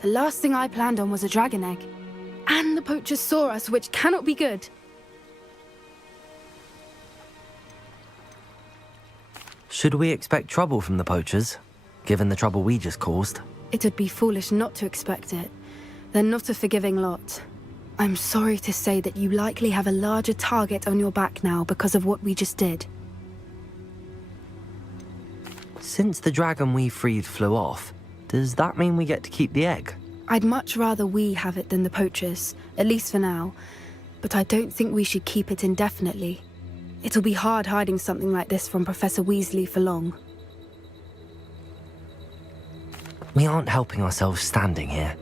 The last thing I planned on was a dragon egg. And the poachers saw us, which cannot be good. Should we expect trouble from the poachers, given the trouble we just caused? It would be foolish not to expect it. They're not a forgiving lot. I'm sorry to say that you likely have a larger target on your back now because of what we just did. Since the dragon we freed flew off, does that mean we get to keep the egg? I'd much rather we have it than the poachers, at least for now. But I don't think we should keep it indefinitely. It'll be hard hiding something like this from Professor Weasley for long. We aren't helping ourselves standing here.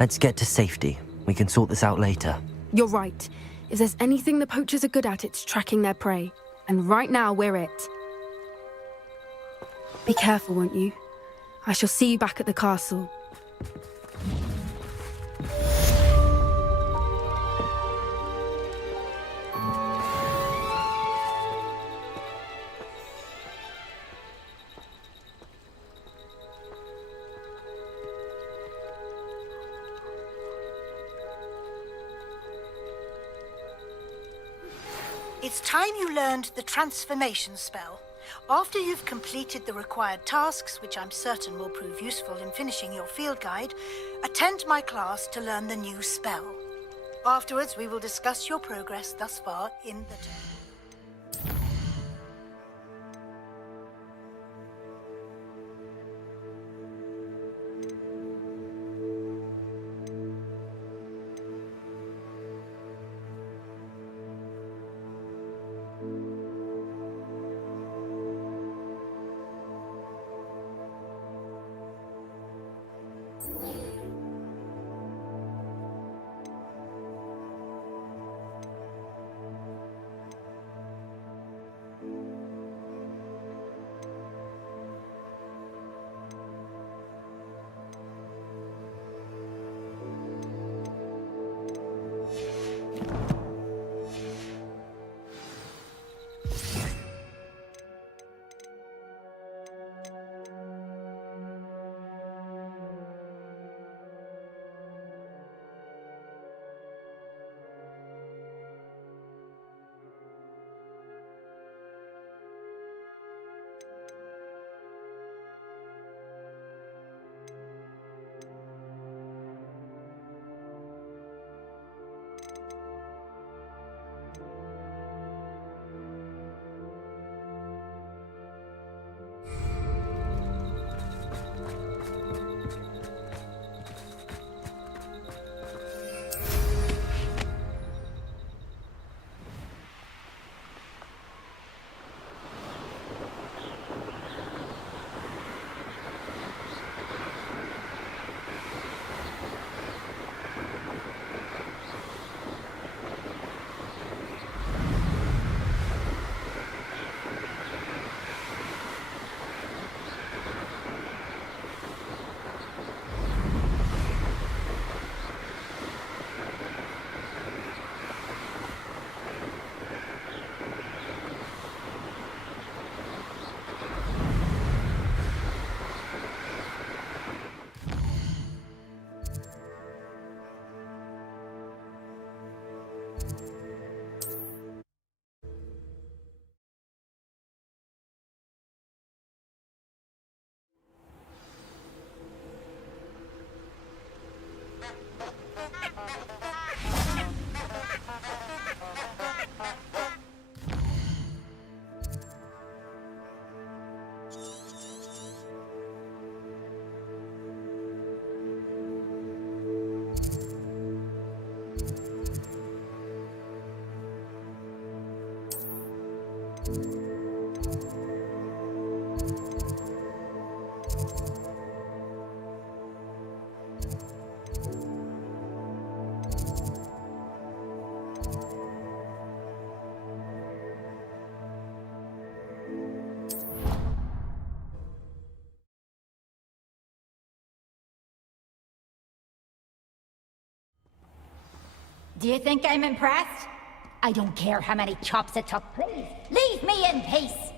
Let's get to safety. We can sort this out later. You're right. If there's anything the poachers are good at, it's tracking their prey. And right now, we're it. Be careful, won't you? I shall see you back at the castle. It's time you learned the transformation spell. After you've completed the required tasks, which I'm certain will prove useful in finishing your field guide, attend my class to learn the new spell. Afterwards, we will discuss your progress thus far in the term. Do you think I'm impressed? I don't care how many chops it took, please. Leave me in peace!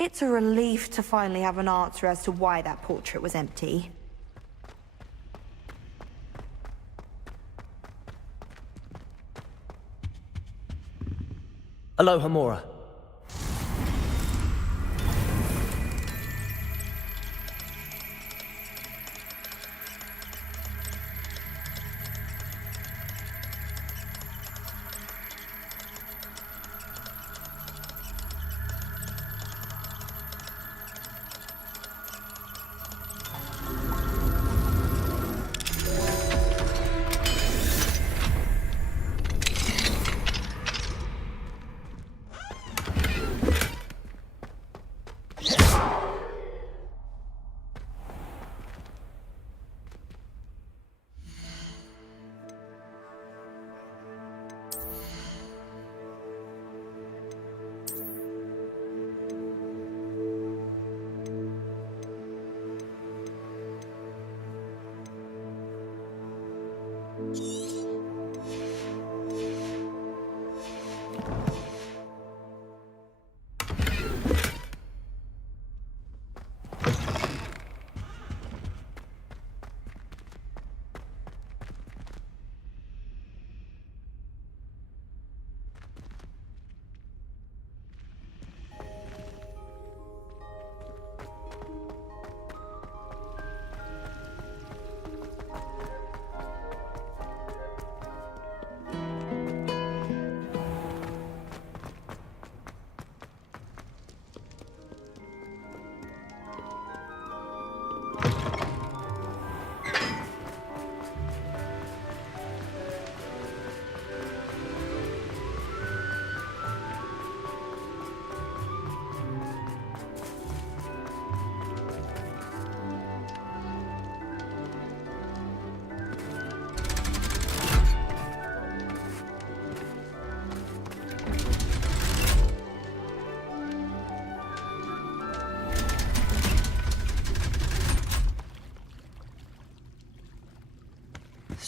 It's a relief to finally have an answer as to why that portrait was empty. Aloha, Mora.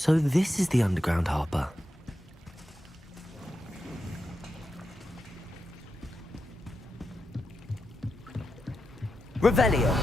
So this is the underground harbor. Revelio.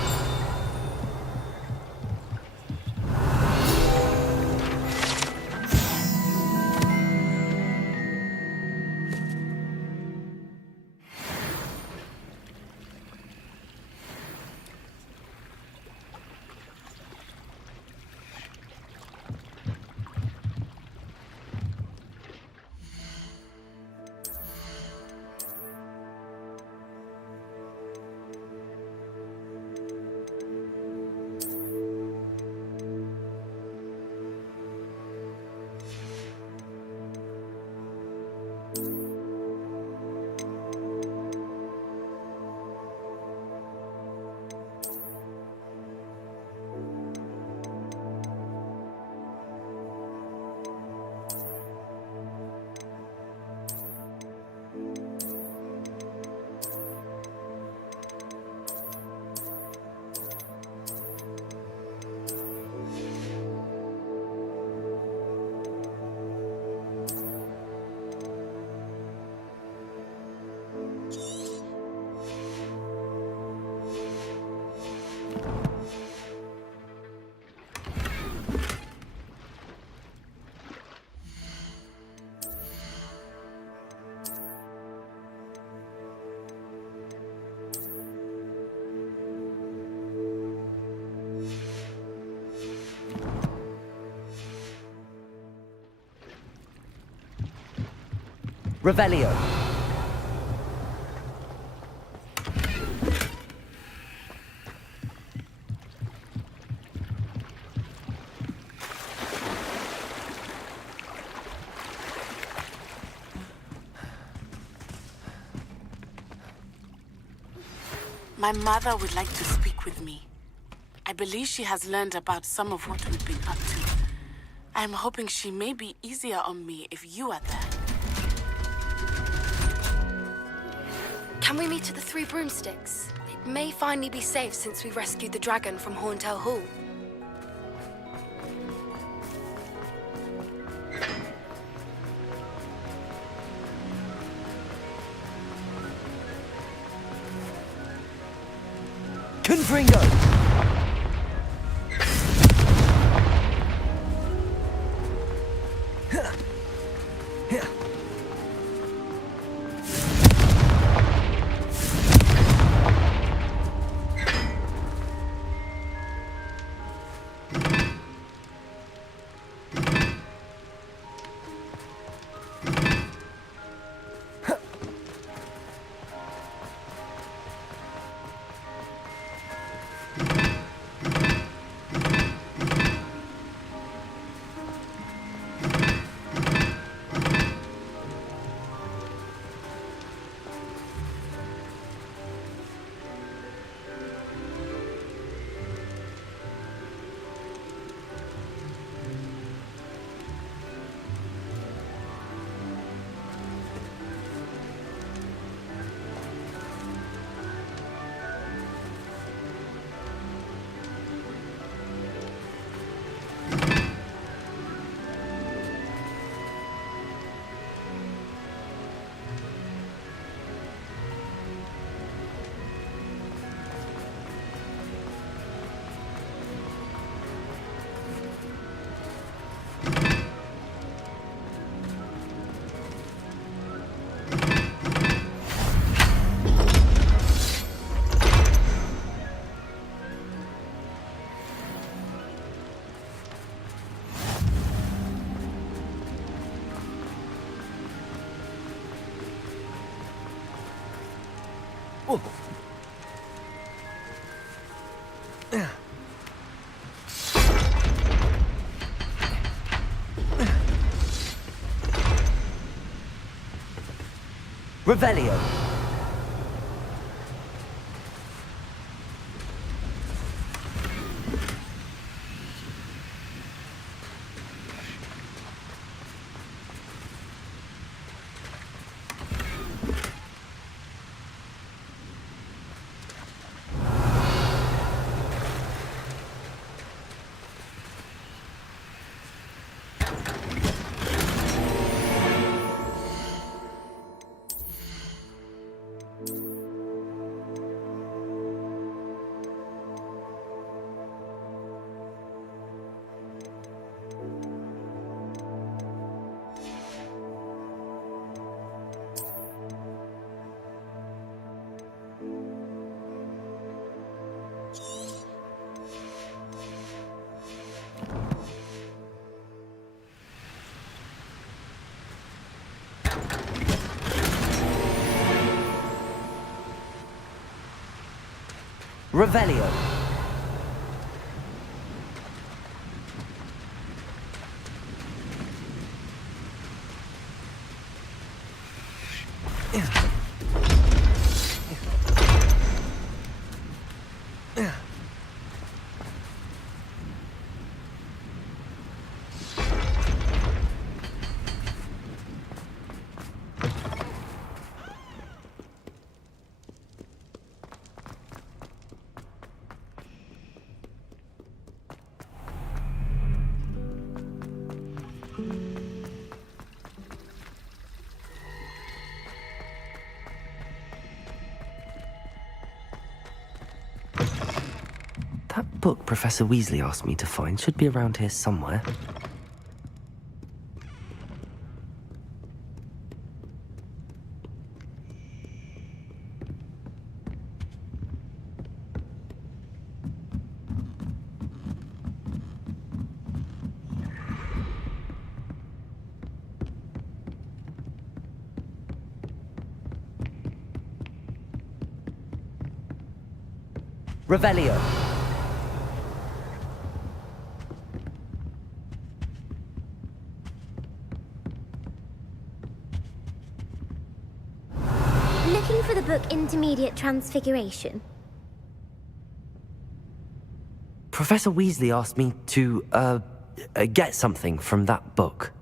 Revelio. My mother would like to speak with me. I believe she has learned about some of what we've been up to. I'm hoping she may be easier on me if you are there. Can we meet at the Three Broomsticks? It may finally be safe since we rescued the dragon from Horntail Hall. Confringo! Oh. Revelio. Revelio. That book Professor Weasley asked me to find should be around here somewhere. Revelio. Looking for the book Intermediate Transfiguration? Professor Weasley asked me to, get something from that book.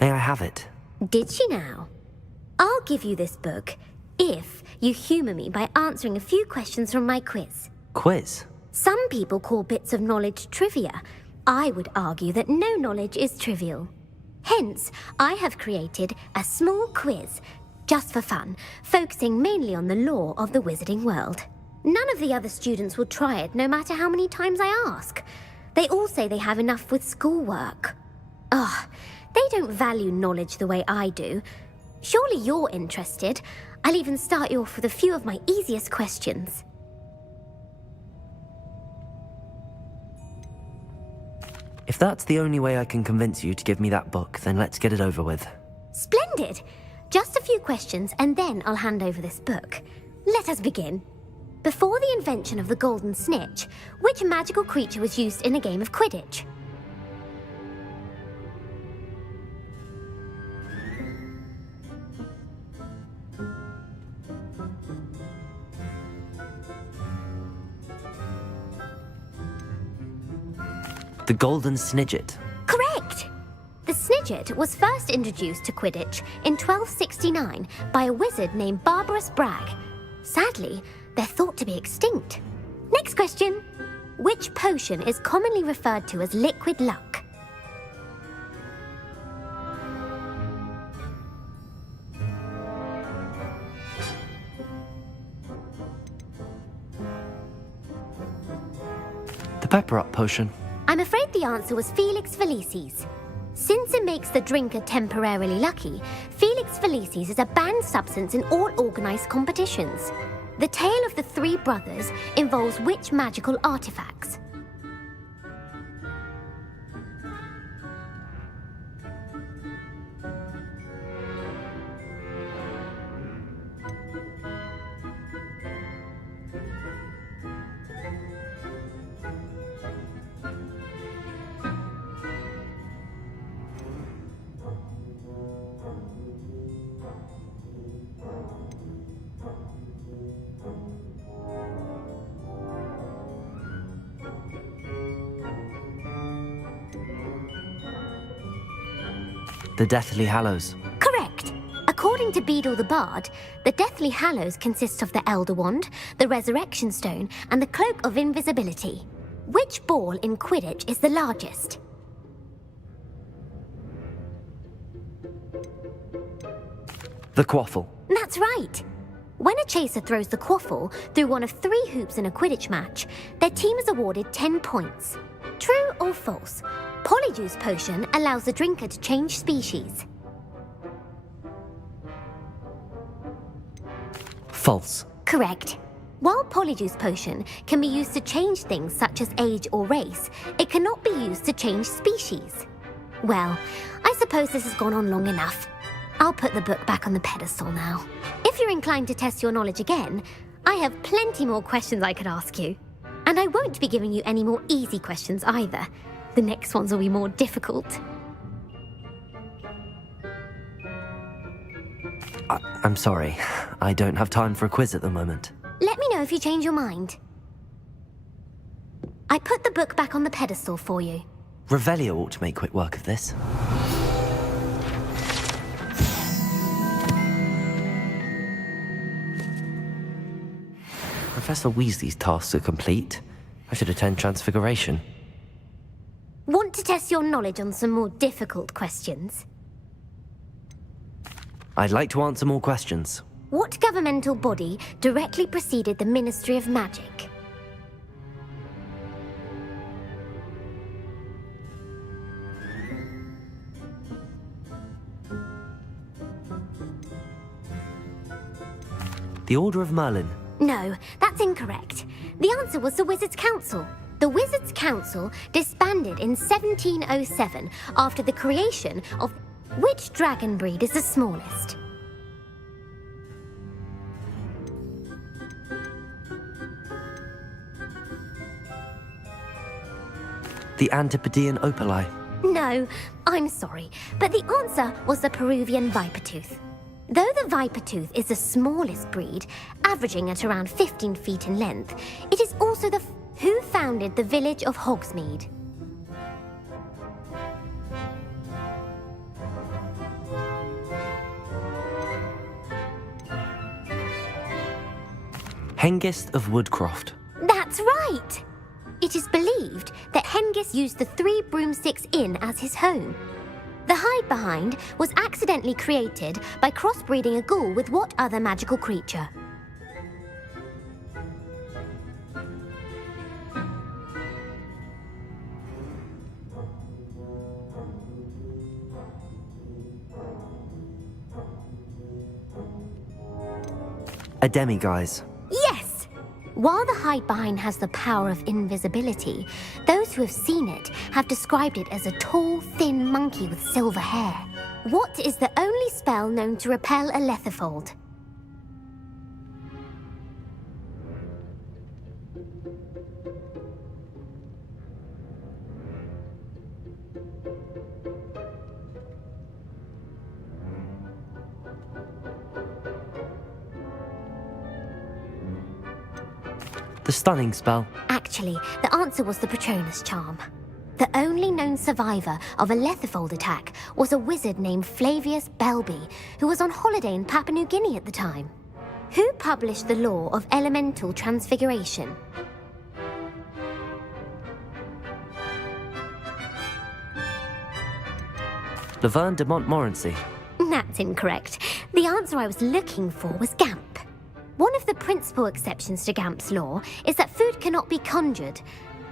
May I have it? Did she now? I'll give you this book if you humour me by answering a few questions from my quiz. Quiz? Some people call bits of knowledge trivia. I would argue that no knowledge is trivial. Hence, I have created a small quiz, just for fun, focusing mainly on the lore of the wizarding world. None of the other students will try it, no matter how many times I ask. They all say they have enough with schoolwork. Ugh, they don't value knowledge the way I do. Surely you're interested. I'll even start you off with a few of my easiest questions. If that's the only way I can convince you to give me that book, then let's get it over with. Splendid! Just a few questions, and then I'll hand over this book. Let us begin. Before the invention of the golden snitch, which magical creature was used in a game of Quidditch? The Golden Snidget. Correct! The Snidget was first introduced to Quidditch in 1269 by a wizard named Barbarous Bragg. Sadly, they're thought to be extinct. Next question. Which potion is commonly referred to as liquid luck? The Pepper Up potion. I'm afraid the answer was Felix Felicis. Since it makes the drinker temporarily lucky, Felix Felicis is a banned substance in all organised competitions. The tale of the three brothers involves which magical artifacts? The Deathly Hallows. Correct. According to Beedle the Bard, the Deathly Hallows consists of the Elder Wand, the Resurrection Stone, and the Cloak of Invisibility. Which ball in Quidditch is the largest? The Quaffle. That's right. When a chaser throws the quaffle through one of 3 hoops in a Quidditch match, their team is awarded 10 points. True or false? Polyjuice Potion allows the drinker to change species. False. Correct. While Polyjuice Potion can be used to change things such as age or race, it cannot be used to change species. Well, I suppose this has gone on long enough. I'll put the book back on the pedestal now. If you're inclined to test your knowledge again, I have plenty more questions I could ask you. And I won't be giving you any more easy questions either. The next ones will be more difficult. I'm sorry. I don't have time for a quiz at the moment. Let me know if you change your mind. I put the book back on the pedestal for you. Revelio ought to make quick work of this. Professor Weasley's tasks are complete. I should attend Transfiguration. Want to test your knowledge on some more difficult questions? I'd like to answer more questions. What governmental body directly preceded the Ministry of Magic? The Order of Merlin. No, that's incorrect. The answer was the Wizards' Council. The Wizards' Council disbanded in 1707 after the creation of... Which dragon breed is the smallest? The Antipodean opali. No, I'm sorry, but the answer was the Peruvian viper tooth. Though the viper tooth is the smallest breed, averaging at around 15 feet in length, it is also who founded the village of Hogsmeade. Hengist of Woodcroft. That's right! It is believed that Hengist used the Three Broomsticks Inn as his home. The hide-behind was accidentally created by crossbreeding a ghoul with what other magical creature? A demiguise. Yes! While the hide-behind has the power of invisibility, those who have seen it have described it as a tall, thin monkey with silver hair. What is the only spell known to repel a lethifold? The stunning spell. Actually, the answer was the Patronus charm. The only known survivor of a lethifold attack was a wizard named Flavius Belby, who was on holiday in Papua New Guinea at the time. Who published the law of elemental transfiguration? Laverne de Montmorency. That's incorrect. The answer I was looking for was Gamp. One of the principal exceptions to Gamp's law is that food cannot be conjured,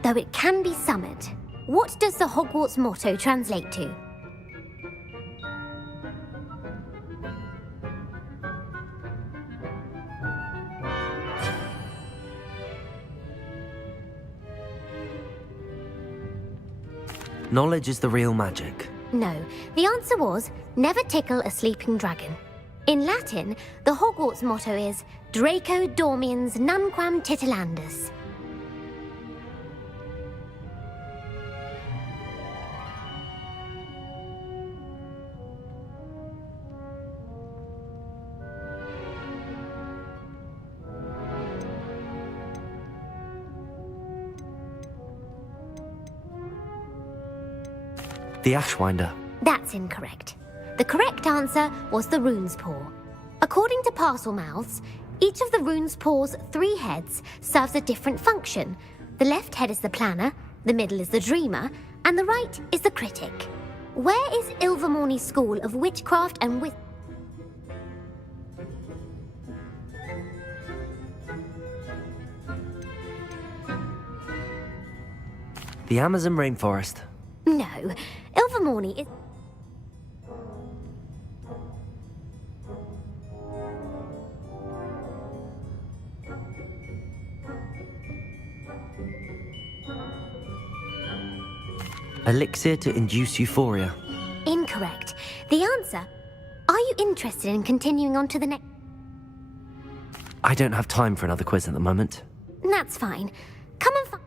though it can be summoned. What does the Hogwarts motto translate to? Knowledge is the real magic. No, the answer was never tickle a sleeping dragon. In Latin, the Hogwarts motto is Draco Dormiens Nunquam Titilandus. The Ashwinder. That's incorrect. The correct answer was the Rune's Paw. According to Parselmouths, each of the Rune's Paw's 3 heads serves a different function. The left head is the planner, the middle is the dreamer, and the right is the critic. Where is Ilvermorny's School of Witchcraft and The Amazon rainforest. No, Ilvermorny is... Elixir to induce euphoria. Incorrect. The answer... Are you interested in continuing on to the next... I don't have time for another quiz at the moment. That's fine. Come and find...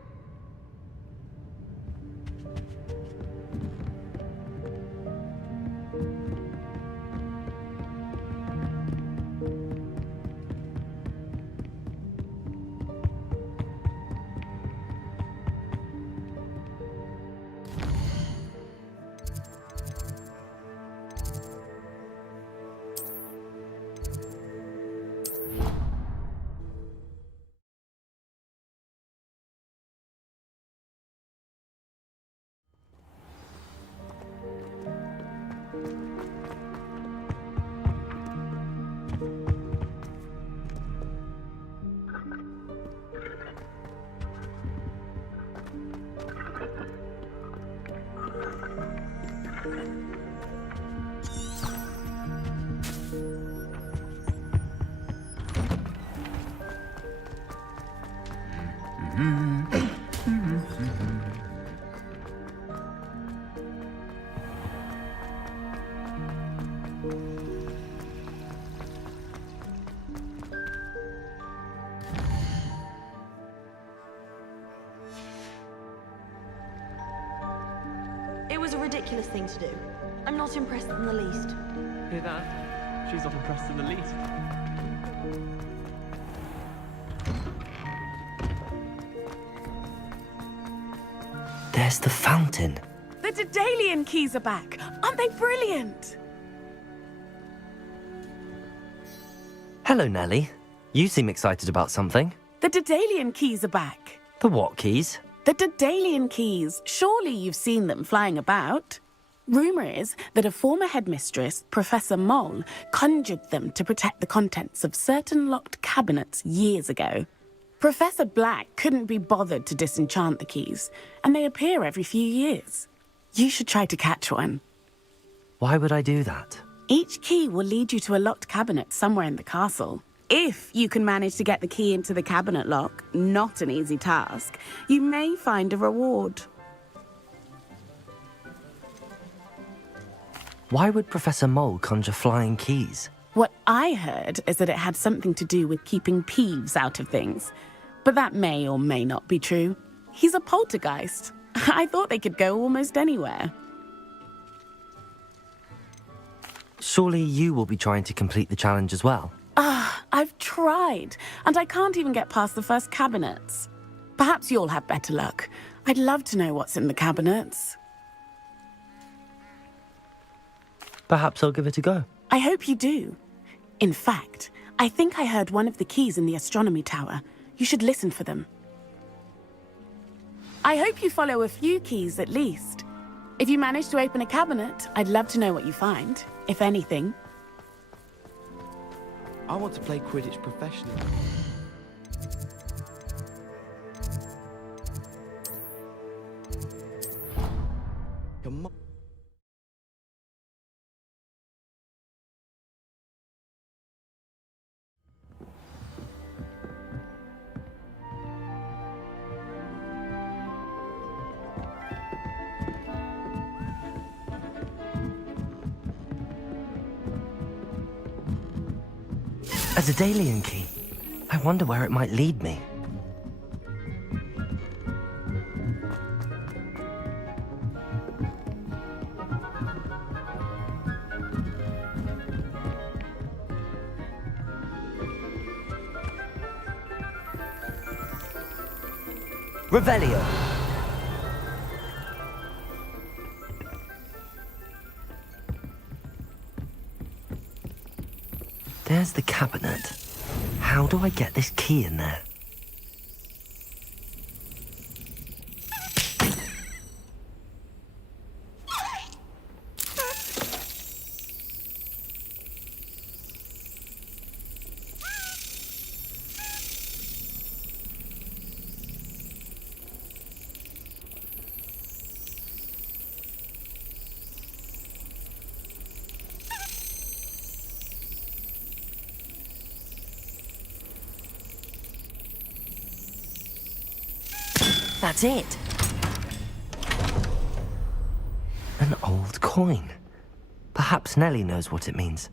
It was a ridiculous thing to do. I'm not impressed in the least. Hear that? She's not impressed in the least. There's the fountain. The Daedalian keys are back. Aren't they brilliant? Hello, Nellie. You seem excited about something. The Daedalian keys are back. The what keys? The Daedalian keys. Surely you've seen them flying about. Rumour is that a former headmistress, Professor Mole, conjured them to protect the contents of certain locked cabinets years ago. Professor Black couldn't be bothered to disenchant the keys, and they appear every few years. You should try to catch one. Why would I do that? Each key will lead you to a locked cabinet somewhere in the castle. If you can manage to get the key into the cabinet lock, not an easy task, you may find a reward. Why would Professor Mole conjure flying keys? What I heard is that it had something to do with keeping Peeves out of things. But that may or may not be true. He's a poltergeist. I thought they could go almost anywhere. Surely you will be trying to complete the challenge as well. I've tried, and I can't even get past the first cabinets. Perhaps you'll have better luck. I'd love to know what's in the cabinets. Perhaps I'll give it a go. I hope you do. In fact, I think I heard one of the keys in the astronomy tower. You should listen for them. I hope you follow a few keys at least. If you manage to open a cabinet, I'd love to know what you find, if anything. I want to play Quidditch professionally. Come on. A Daedalian key. I wonder where it might lead me. Revelio. There's the cabinet. How do I get this key in there? That's it. An old coin. Perhaps Nellie knows what it means.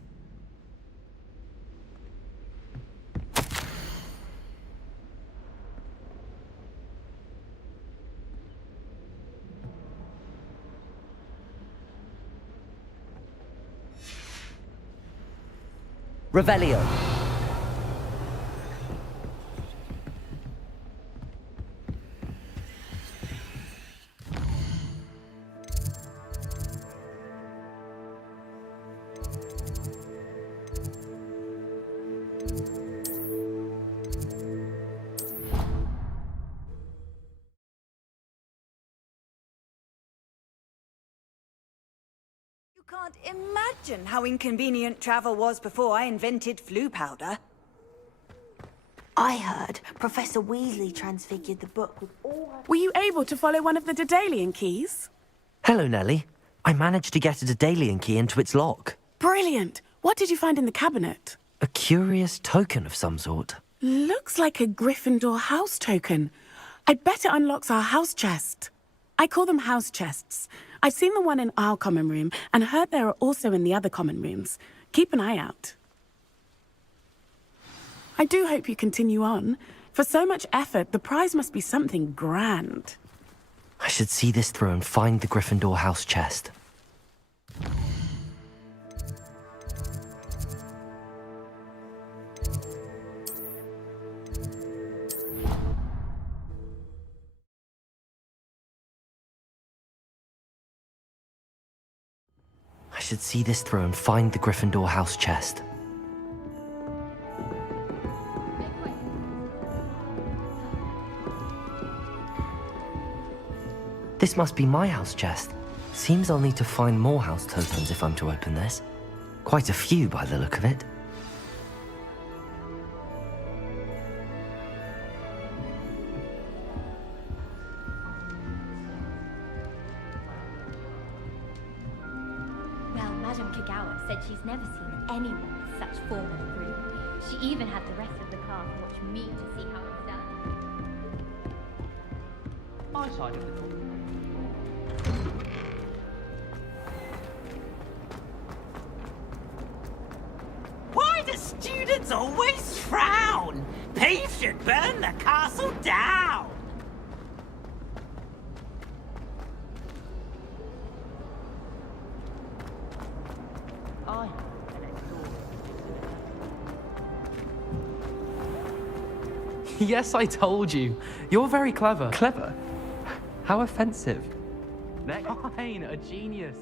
Revelio. Can't imagine how inconvenient travel was before I invented flu powder. I heard Professor Weasley transfigured the book with all her... Were you able to follow one of the Daedalian keys? Hello, Nellie. I managed to get a Daedalian key into its lock. Brilliant! What did you find in the cabinet? A curious token of some sort. Looks like a Gryffindor house token. I bet it unlocks our house chest. I call them house chests. I've seen the one in our common room and heard there are also in the other common rooms. Keep an eye out. I do hope you continue on. For so much effort, the prize must be something grand. I should see this through and find the Gryffindor house chest. I should see this through and find the Gryffindor house chest. This must be my house chest. Seems I'll need to find more house totems if I'm to open this. Quite a few by the look of it. Well, Madame Kagawa said she's never seen anyone with such form and broom. She even had the rest of the class watch me to see how it's done. My side of the court. Why do students always frown? Peeves should burn the castle down! Yes, I told you. You're very clever. Clever? How offensive. Fine, a genius.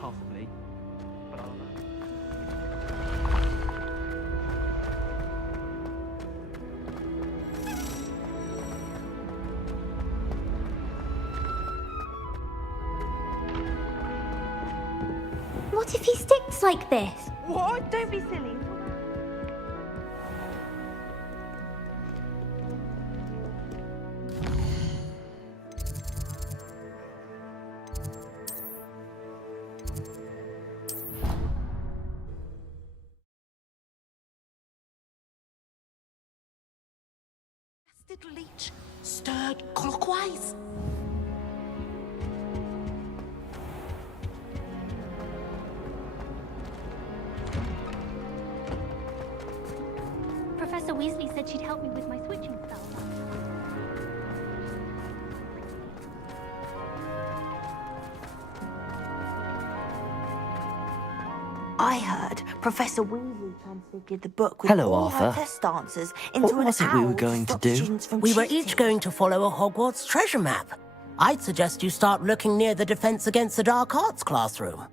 Possibly. But I don't know. What if he sticks like this? What? Don't be silly. Little leech stirred clockwise. Professor Weasley said she'd help me with my switching spell. I heard Professor Weasley transfigured the book with Hello, all Arthur. her test answers into What an was it we owl were going to stop do? students from We were cheating. each going to follow a Hogwarts treasure map. I'd suggest you start looking near the Defense Against the Dark Arts classroom.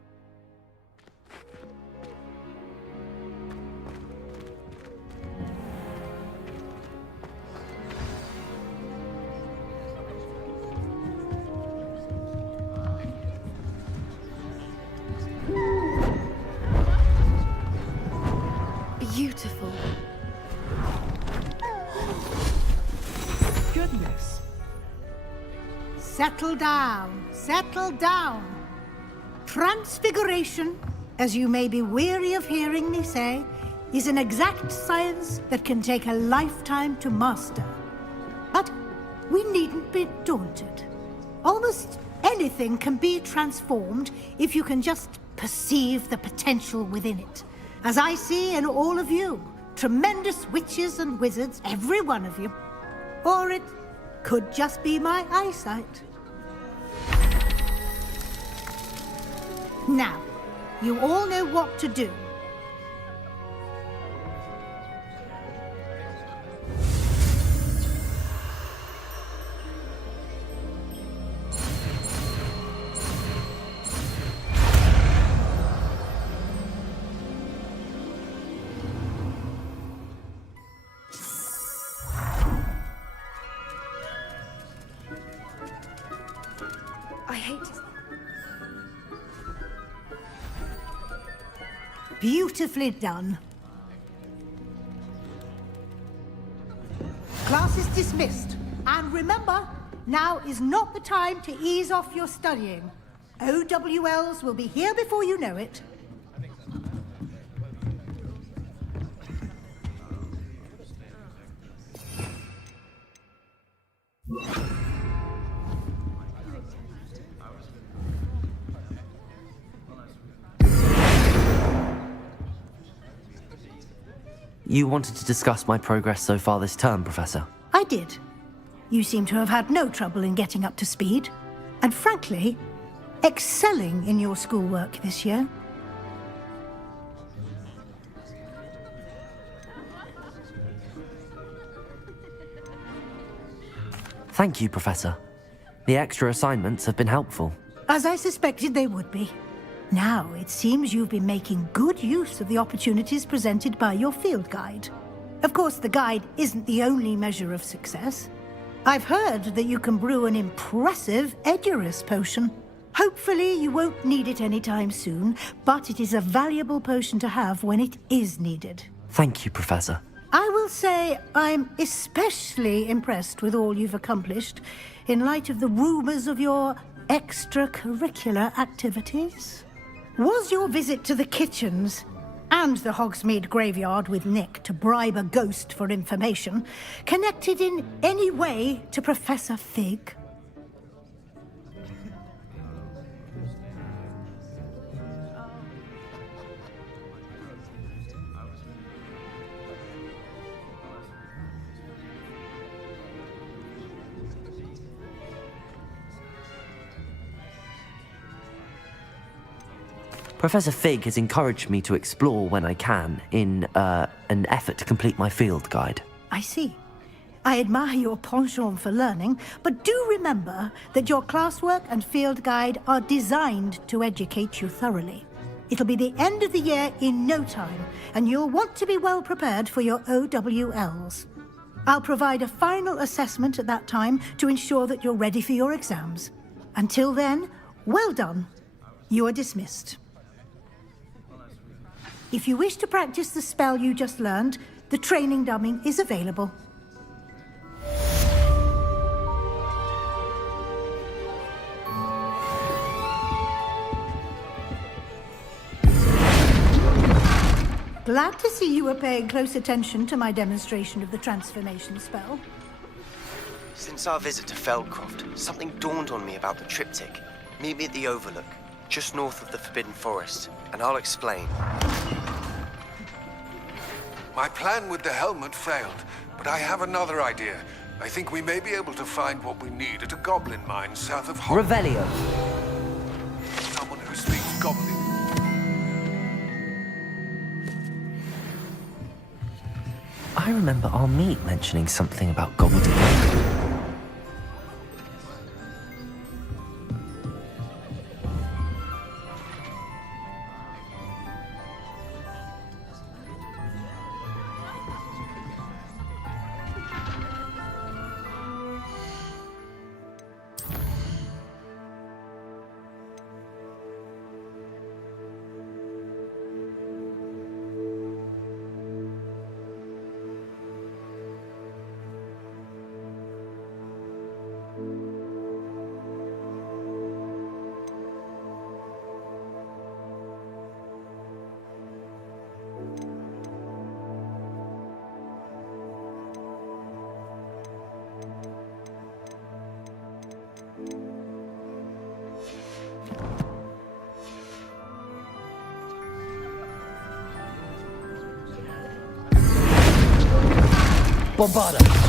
Beautiful. Goodness. Settle down. Settle down. Transfiguration, as you may be weary of hearing me say, is an exact science that can take a lifetime to master. But we needn't be daunted. Almost anything can be transformed if you can just perceive the potential within it. As I see in all of you, tremendous witches and wizards, every one of you. Or it could just be my eyesight. Now, you all know what to do. I hate it. Beautifully done. Class is dismissed. dismissed. And remember, now is not the time to ease off your studying. OWLs will be here before you know it. You wanted to discuss my progress so far this term, Professor? I did. You seem to have had no trouble in getting up to speed. And frankly, excelling in your schoolwork this year. Thank you, Professor. The extra assignments have been helpful. As I suspected they would be. Now, it seems you've been making good use of the opportunities presented by your field guide. Of course, the guide isn't the only measure of success. I've heard that you can brew an impressive Edurus potion. Hopefully, you won't need it anytime soon, but it is a valuable potion to have when it is needed. Thank you, Professor. I will say I'm especially impressed with all you've accomplished in light of the rumors of your extracurricular activities. Was your visit to the kitchens and the Hogsmeade graveyard with Nick to bribe a ghost for information connected in any way to Professor Fig? Professor Fig has encouraged me to explore when I can in an effort to complete my field guide. I see. I admire your penchant for learning, but do remember that your classwork and field guide are designed to educate you thoroughly. It'll be the end of the year in no time, and you'll want to be well prepared for your OWLs. I'll provide a final assessment at that time to ensure that you're ready for your exams. Until then, well done. You are dismissed. If you wish to practice the spell you just learned, the training dummy is available. Glad to see you were paying close attention to my demonstration of the transformation spell. Since our visit to Feldcroft, something dawned on me about the triptych. Meet me at the Overlook, just north of the Forbidden Forest, and I'll explain. My plan with the helmet failed, but I have another idea. I think we may be able to find what we need at a goblin mine south of Hogwarts. Revelio. Someone who speaks goblin. I remember our meet mentioning something about gobbledygook. Bombarda!